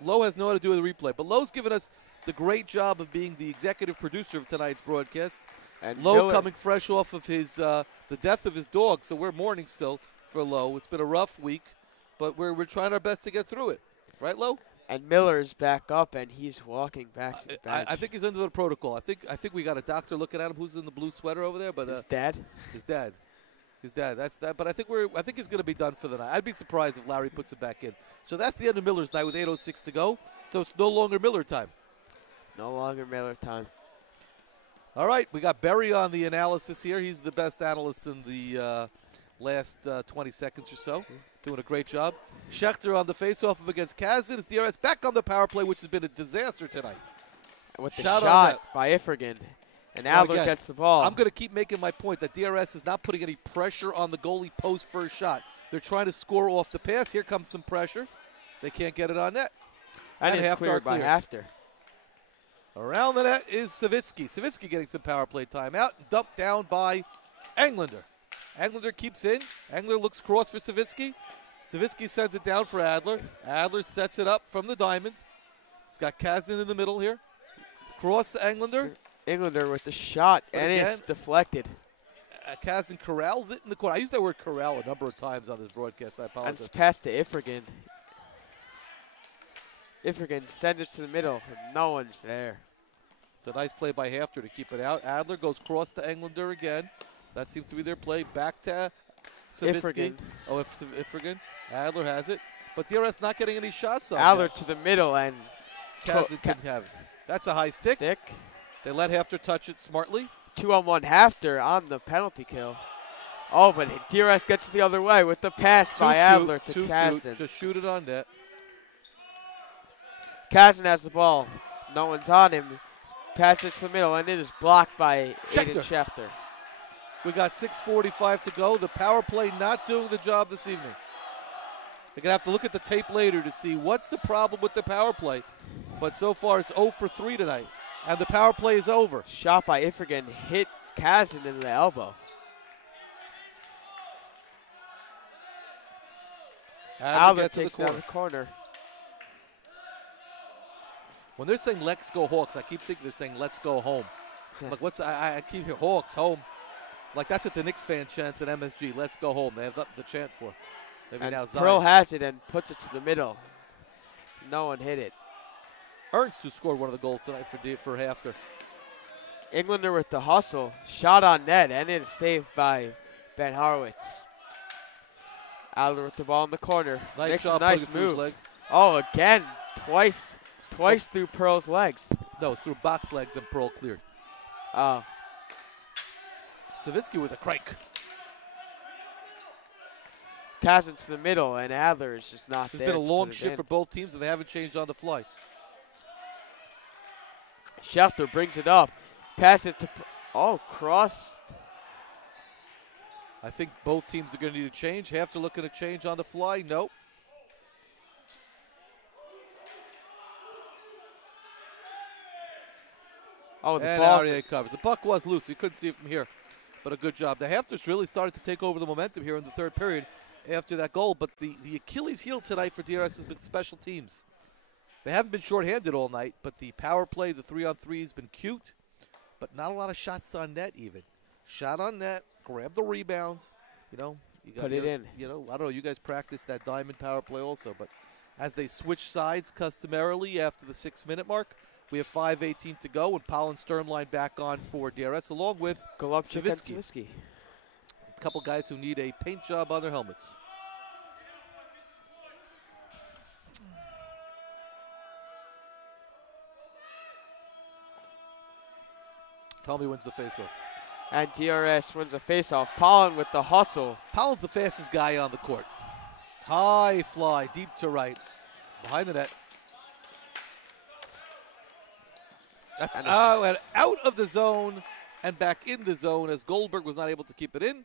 Lowe has no how to do with the replay, but Lowe's given us the great job of being the executive producer of tonight's broadcast. And Lowe coming fresh off of his the death of his dog, so we're mourning still for Lowe. It's been a rough week, but we're trying our best to get through it. Right, Lowe? And Miller's back up, and he's walking back to the bench. I think he's under the protocol. I think we got a doctor looking at him who's in the blue sweater over there. But his dad. His dad. That's that. But I think he's going to be done for the night. I'd be surprised if Larry puts it back in. So that's the end of Miller's night with 8:06 to go. So it's no longer Miller time. No longer Miller time. All right, we got Berry on the analysis here. He's the best analyst in the last 20 seconds or so. Doing a great job. Schechter on the face-off up against Kazin. It's DRS back on the power play, which has been a disaster tonight. With the shot by Eifrigan. And Adler gets the ball. I'm going to keep making my point that DRS is not putting any pressure on the goalie post for a shot. They're trying to score off the pass. Here comes some pressure. They can't get it on net. And it's cleared by HAFTR. Around the net is Savitsky. Savitsky getting some power play timeout. Dumped down by Englander. Englander keeps in. Englander looks cross for Savitsky. Savitsky sends it down for Adler. Adler sets it up from the diamond. He's got Kazin in the middle here. Cross to Englander. Englander with the shot, and it's deflected. Kazin corrals it in the corner. I used that word corral a number of times on this broadcast. I apologize. And it's passed to Eifrigan. Eifrigan sends it to the middle, and no one's there. It's a nice play by HAFTR to keep it out. Adler goes cross to Englander again. That seems to be their play. Back to Savitsky. Oh, Eifrigan. Adler has it. But DRS not getting any shots on Adler to the middle, and Kazin couldn't have it. That's a high stick. They let HAFTR touch it smartly. 2-on-1 HAFTR on the penalty kill. Oh, but DRS gets the other way with the pass by Adler to Kazin. Just shoot it on net. Kazin has the ball. No one's on him. Pass it to the middle, and it is blocked by Aiden Schechter. We got 6:45 to go. The power play not doing the job this evening. They're going to have to look at the tape later to see what's the problem with the power play. But so far, it's 0 for 3 tonight. And the power play is over. Shot by Eifrigan hit Kazin in the elbow. Adler takes it out of the corner. When they're saying "Let's go Hawks," I keep thinking they're saying "Let's go home." Like I keep hearing Hawks home. Like that's what the Knicks fan chants at MSG. Let's go home. They have nothing to chant for. Maybe and now Zion. Pearl has it and puts it to the middle. No one hit it. Ernst, who scored one of the goals tonight for HAFTR. Englander with the hustle. Shot on net, and it is saved by Ben Horowitz. Adler with the ball in the corner. Nice Makes a shot, nice putting it through his move. legs. Oh, again, twice through Pearl's legs. No, it's through box legs and Pearl cleared. Oh. Savitsky with a crank. Pass into the middle, and Adler is just not There's there. been a to long put it shift in. for both teams, and they haven't changed on the fly. Schefter brings it up. Pass it to, cross. I think both teams are going to need a change. HAFTR looking to change on the fly. Nope. Oh, the And ball. REA covers. The puck was loose. You couldn't see it from here, but a good job. The HAFTR's really started to take over the momentum here in the third period after that goal, but the Achilles heel tonight for DRS has been special teams. They haven't been shorthanded all night, but the power play, the 3-on-3 has been cute, but not a lot of shots on net even. Shot on net, grab the rebound, you know. You got Put it in. You know, I don't know, you guys practice that diamond power play also, but as they switch sides customarily after the 6-minute mark, we have 5:18 to go, and Powell and Sturmline back on for DRS, along with Golovchik and Savitsky. Savitsky. A couple guys who need a paint job on their helmets. Tommy wins the faceoff. And DRS wins a faceoff. Pollen with the hustle. Powell's the fastest guy on the court. High fly, deep to right, behind the net. That's and out of the zone and back in the zone as Goldberg was not able to keep it in.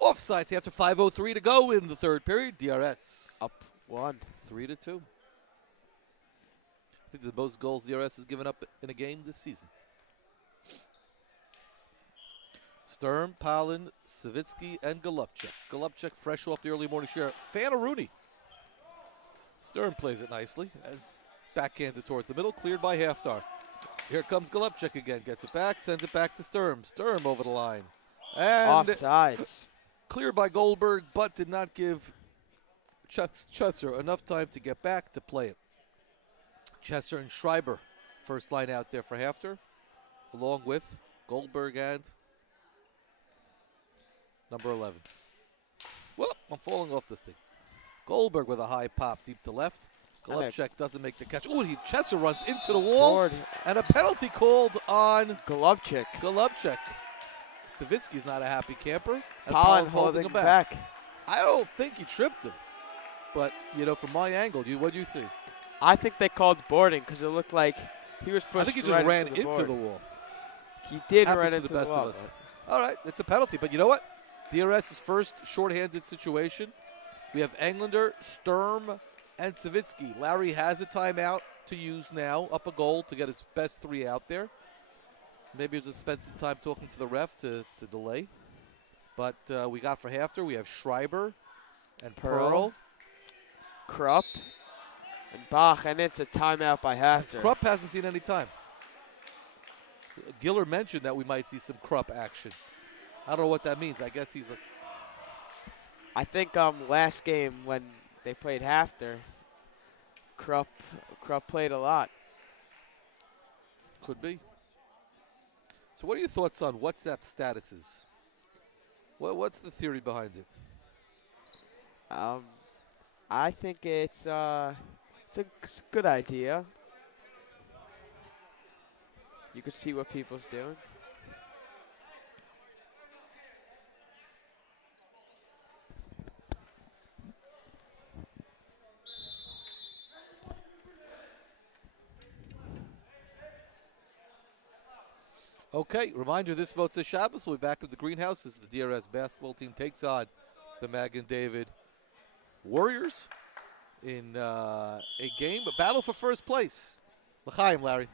Offsides after 5:03 to go in the third period. DRS Up 1. 3-2. I think the most goals DRS has given up in a game this season. Sturm, Palin, Savitsky, and Golovchik. Golovchik fresh off the early morning share. Fan of Rooney. Sturm plays it nicely. And backhands it towards the middle. Cleared by HAFTR. Here comes Golovchik again. Gets it back. Sends it back to Sturm. Sturm over the line. And offsides. Cleared by Goldberg, but did not give Chesser enough time to get back to play it. Chesser and Schreiber. First line out there for HAFTR. Along with Goldberg and number 11. Whoop, I'm falling off this thing. Goldberg with a high pop deep to left. Golovchik doesn't make the catch. Ooh, Chesser runs into the wall. And a penalty called on Golovchik. Savitsky's not a happy camper. And Pollen's holding him back. I don't think he tripped him. But, you know, from my angle, what do you think? I think they called boarding because it looked like he was pushed. I think he just ran into the wall. He did Happens run into the best wall. of us. All right, it's a penalty. But you know what? DRS's first shorthanded situation. We have Englander, Sturm, and Savitsky. Larry has a timeout to use now, up a goal to get his best 3 out there. Maybe he'll just spend some time talking to the ref to delay. But we got for HAFTR, we have Schreiber and Pearl. Krupp and Bach, and it's a timeout by HAFTR. Krupp hasn't seen any time. Giller mentioned that we might see some Krupp action. I don't know what that means. I guess he's like. I think last game when they played HAFTR, Krupp played a lot. Could be. So what are your thoughts on WhatsApp statuses? What's the theory behind it? I think it's a good idea. You could see what people's doing. Okay, reminder, this Motzei Shabbos will be back at the greenhouse as the DRS basketball team takes on the Magen David Warriors in a game, a battle for first place. L'chaim, Larry.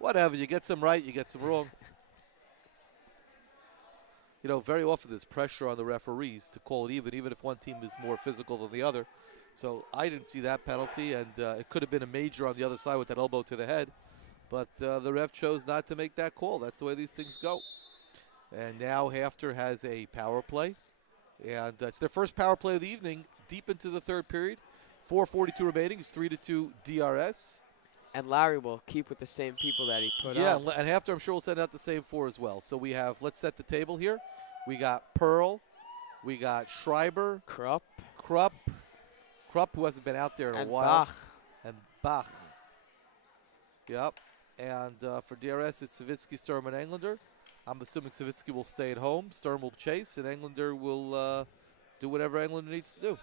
Whatever, you get some right, you get some wrong. You know, very often there's pressure on the referees to call it even if one team is more physical than the other. So I didn't see that penalty, and it could have been a major on the other side with that elbow to the head. But the ref chose not to make that call. That's the way these things go. And now HAFTR has a power play. And it's their first power play of the evening, deep into the third period. 4:42 remaining. It's 3-2 DRS. And Larry will keep with the same people that he put Yeah, on. and HAFTR, I'm sure, will send out the same 4 as well. So we have, let's set the table here. We got Pearl. We got Schreiber. Krupp. Krupp, who hasn't been out there in And a while. Bach. And Bach. Yep. And for DRS, it's Savitsky, Sturm, and Englander. I'm assuming Savitsky will stay at home. Sturm will chase, and Englander will do whatever Englander needs to do.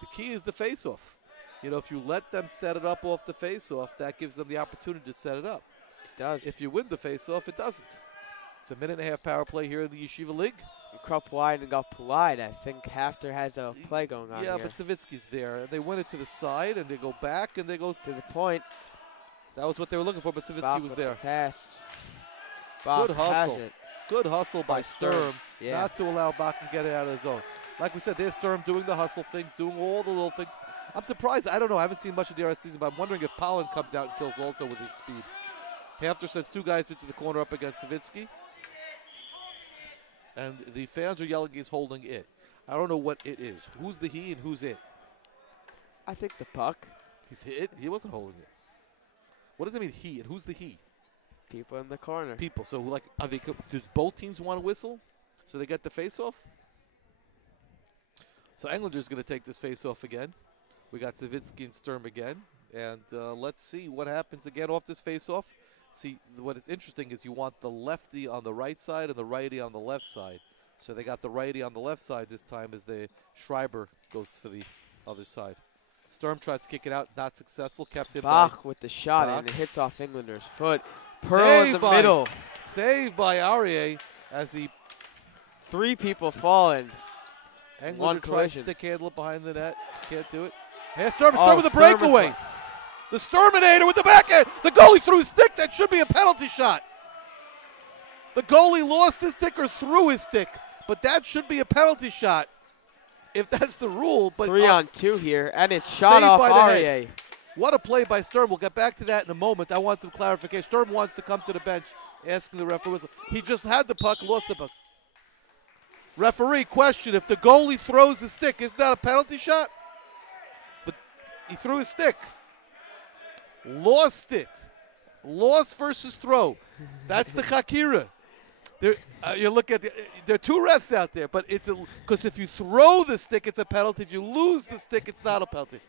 The key is the face-off. You know, if you let them set it up off the face-off, that gives them the opportunity to set it up. It does. If you win the face-off, it doesn't. It's a 1.5-minute power play here in the Yeshiva League. Krupp wide and got Polite. I think HAFTR has a play going on Yeah, here. but Savitsky's there. They win it to the side, and they go back, and they go To the point. That was what they were looking for, but Savitsky Bach was with there. the pass. Bach Good has hustle. it. Good hustle by Sturm, Yeah. not to allow Bach to get it out of the zone. Like we said, there's Sturm doing the hustle things, doing all the little things. I'm surprised. I don't know. I haven't seen much of DRS season, but I'm wondering if Pollen comes out and kills also with his speed. HAFTR sends 2 guys into the corner up against Savitsky. And the fans are yelling he's holding it. I don't know what it is. Who's the he and who's it? I think the puck. He's hit. He wasn't holding it. What does that mean, he? And who's the he? People in the corner. People. So, like, are they? Does both teams want to whistle so they get the face-off? So Englander's going to take this face-off again. We got Savitsky and Sturm again. And let's see what happens again off this face-off. See, what is interesting is you want the lefty on the right side and the righty on the left side. So they got the righty on the left side this time as the Schreiber goes for the other side. Sturm tries to kick it out, not successful. Kept in Bach by with the shot, Bach. and it hits off Englander's foot. Pearl in the middle. Saved by Aurier as he 3 people falling. Englander One tries to collision. stick handle it behind the net. Can't do it. Hey, Sturm with a Sturm breakaway. The Sturminator with the backhand. The goalie threw his stick. That should be a penalty shot. The goalie lost his stick or threw his stick, but that should be a penalty shot if that's the rule. But 3 on 2 here, and it's shot saved off by the head. Aurier. What a play by Sturm. We'll get back to that in a moment. I want some clarification. Sturm wants to come to the bench, asking the referee whistle. He just had the puck, lost the puck. Referee, question, if the goalie throws the stick, isn't that a penalty shot? He threw his stick. Lost it. Lost versus throw. That's the Chakira. You look at there are 2 refs out there, but it's because if you throw the stick, it's a penalty. If you lose the stick, it's not a penalty.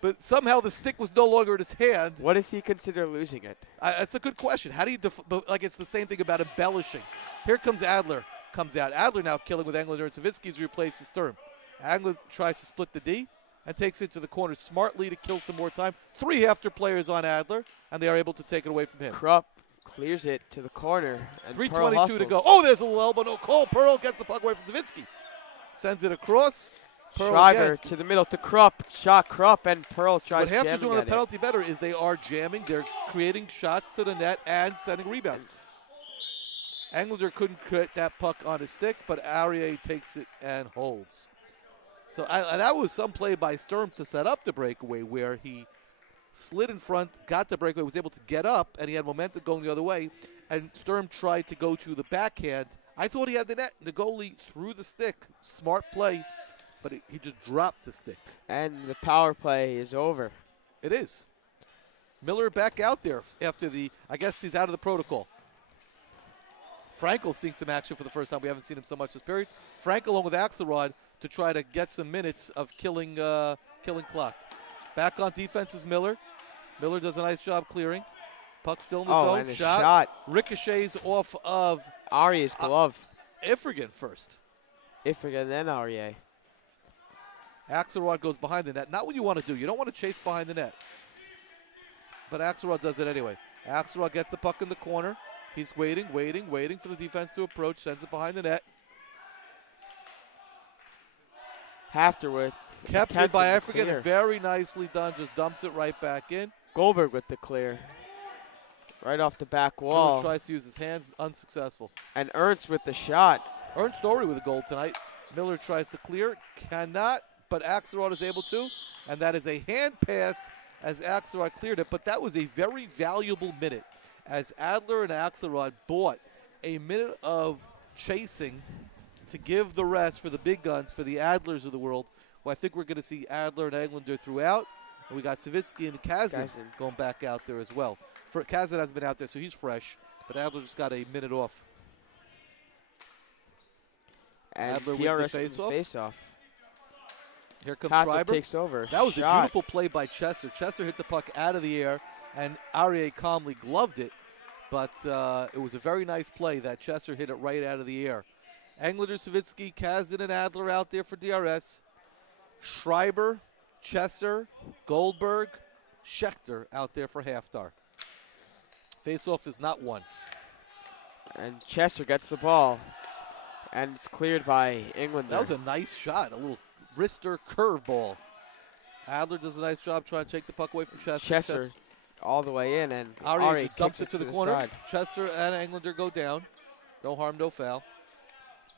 But somehow the stick was no longer in his hand. What does he consider losing it? That's a good question. How do you like it's the same thing about embellishing? Here comes Adler. Comes out. Adler now killing with Englander, and Savitsky's replaces Sturm. Englander tries to split the D and takes it to the corner smartly to kill some more time. 3 HAFTR players on Adler, and they are able to take it away from him. Krupp clears it to the corner. And 3:22 to go. Oh, there's a little elbow. No call. Pearl gets the puck away from Savitsky. Sends it across. Pearl Schreiber again. to the middle to Krupp. Shot Krupp, and Pearl tries What HAFTR's jamming doing on the at it. penalty better is they are jamming. They're creating shots to the net and sending rebounds. Englander couldn't create that puck on his stick, but Aurier takes it and holds. So that was some play by Sturm to set up the breakaway where he slid in front, got the breakaway, was able to get up, and he had momentum going the other way. And Sturm tried to go to the backhand. I thought he had the net. The goalie threw the stick. Smart play, but he just dropped the stick. And the power play is over. It is. Miller back out there after I guess he's out of the protocol. Frankel seeing some action for the first time. We haven't seen him so much this period. Frankel along with Axelrod to try to get some minutes of killing clock. Back on defense is Miller. Miller does a nice job clearing. Puck still in the zone. And a shot. Ricochets off of Aurier's glove. Ifrigan first. Ifrigan, then Aurier. Axelrod goes behind the net. Not what you want to do. You don't want to chase behind the net. But Axelrod does it anyway. Axelrod gets the puck in the corner. He's waiting for the defense to approach. Sends it behind the net. HAFTR with Kept in by attempting to Ifrigan. clear. Very nicely done. Just dumps it right back in. Goldberg with the clear. Right off the back Miller wall. tries to use his hands. Unsuccessful. And Ernst with the shot. Ernst Story with a goal tonight. Miller tries to clear. Cannot. But Axelrod is able to. And that is a hand pass as Axelrod cleared it. But that was a very valuable minute as Adler and Axelrod bought a minute of chasing to give the rest for the big guns, for the Adlers of the world, who I think we're going to see Adler and Englander throughout. And we got Savitsky and Kazin going back out there as well. Kazin has been out there, so he's fresh. But Adler just got a minute off. And Adler DRS wins the face-off. Here comes HAFTR Schreiber. takes over. That was a beautiful play by Chester. Chester hit the puck out of the air, and Aryeh calmly gloved it. But it was a very nice play that Chester hit it right out of the air. Englander, Savitsky, Kazin, and Adler out there for DRS. Schreiber, Chester, Goldberg, Schechter out there for HAFTR. Face-off is not won. And Chester gets the ball, and it's cleared by Englander. That was a nice shot, a little wrister curveball. Adler does a nice job trying to take the puck away from Chester. Chester all the way in, and Aryeh dumps it kicks to the corner. side. Chester and Englander go down. No harm, no foul.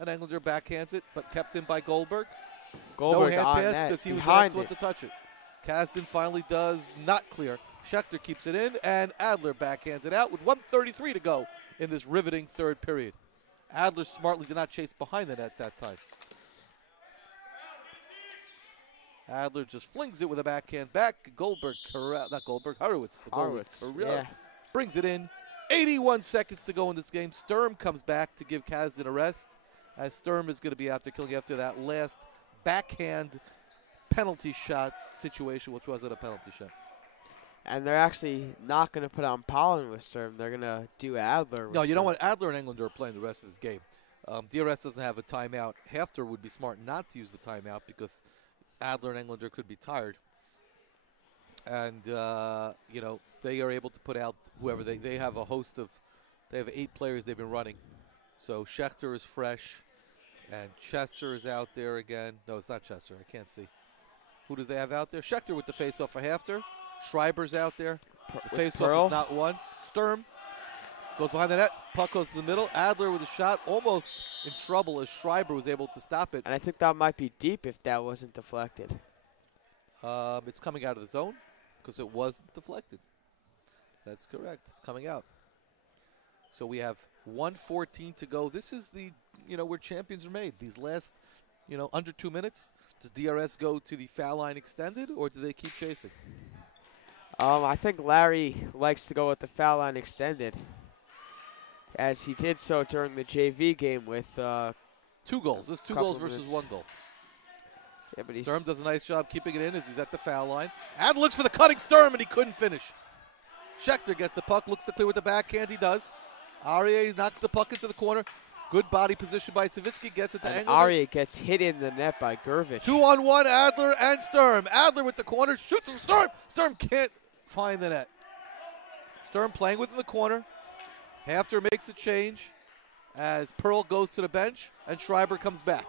And Englander backhands it, but kept in by Goldberg. Goldberg no on hand pass net, because he was the behind next one to touch it. Kasdan finally does not clear. Schechter keeps it in, and Adler backhands it out with 1:33 to go in this riveting third period. Adler smartly did not chase behind the net that time. Adler just flings it with a backhand back. Goldberg, not Goldberg, Horowitz. The goalie, yeah. brings it in. 81 seconds to go in this game. Sturm comes back to give Kasdan a rest, as Sturm is going to be out there killing after that last backhand penalty shot situation, which wasn't a penalty shot. And they're actually not going to put on Pollen with Sturm. They're going to do Adler with No, you Sturm. know what? Adler and Englander are playing the rest of this game. DRS doesn't have a timeout. HAFTR would be smart not to use the timeout because Adler and Englander could be tired. And, you know, they are able to put out whoever they have a host of, they have 8 players they've been running. So Schechter is fresh, and Chester is out there again. No, it's not Chester. I can't see. Who does they have out there? Schechter with the face-off for HAFTR. Schreiber's out there. The face-off is not won. Sturm goes behind the net. Puck goes to the middle. Adler with a shot, almost in trouble as Schreiber was able to stop it. And I think that might be deep if that wasn't deflected. It's coming out of the zone because it wasn't deflected. That's correct. It's coming out. So we have 1:14 to go. This is the, you know, where champions are made. These last, you know, under 2 minutes. Does DRS go to the foul line extended, or do they keep chasing? I think Larry likes to go with the foul line extended, as he did so during the JV game with 2 goals. This is 2 goals versus 1 goal. Yeah, but Sturm does a nice job keeping it in as he's at the foul line. Adler looks for the cutting Sturm, and he couldn't finish. Schechter gets the puck, looks to clear with the backhand. He does. Aryeh knocks the puck into the corner. Good body position by Savitsky, gets it to Englander. Aryeh gets hit in the net by Gervich. 2-on-1, Adler and Sturm. Adler with the corner, shoots from Sturm. Sturm can't find the net. Sturm playing within the corner. HAFTR makes a change as Pearl goes to the bench and Schreiber comes back.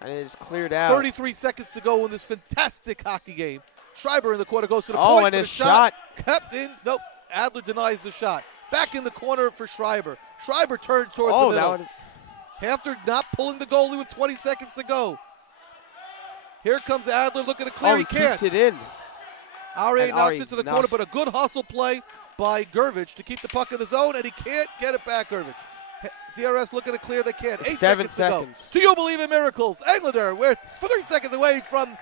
And it is cleared out. 33 seconds to go in this fantastic hockey game. Schreiber in the corner goes to the point and for the his shot. Kept in. Nope. Adler denies the shot. Back in the corner for Schreiber. Schreiber turns towards the middle. HAFTR not pulling the goalie with 20 seconds to go. Here comes Adler looking to clear. He can't. keeps it in. Aryeh knocks it to the corner, but a good hustle play by Gervich to keep the puck in the zone, and he can't get it back, Gervich. DRS looking to clear. They can't. 8 seconds to go. Do you believe in miracles? Englander, we're 3 seconds away from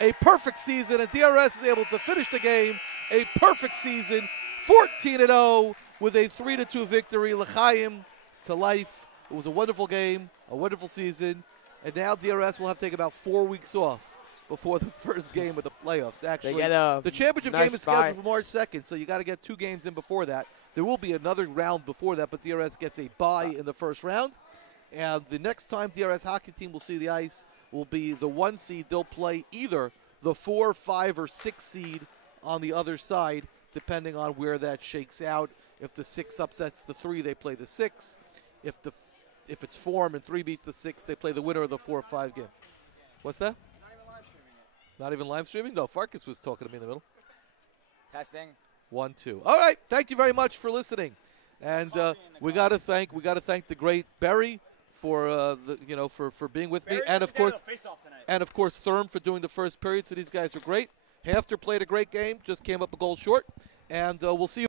a perfect season, and DRS is able to finish the game. A perfect season, 14-0 with a 3-2 victory. L'chaim to life. It was a wonderful game, a wonderful season, and now DRS will have to take about 4 weeks off before the first game of the playoffs. Actually, the championship game is scheduled for March 2nd, so you got to get 2 games in before that. There will be another round before that, but DRS gets a bye in the first round. And the next time DRS hockey team will see the ice will be the 1 seed. They'll play either the 4, 5, or 6 seed on the other side, depending on where that shakes out. If the 6 upsets the 3, they play the 6. If it's form and 3 beats the 6, they play the winner of the 4 or 5 game. What's that? Not even live streaming? No, Farkas was talking to me in the middle. Testing. 1, 2. All right. Thank you very much for listening. And we got to thank the great Barry for for being with me, and of course Thurm for doing the first period. So these guys are great. HAFTR played a great game, just came up a goal short, and we'll see you.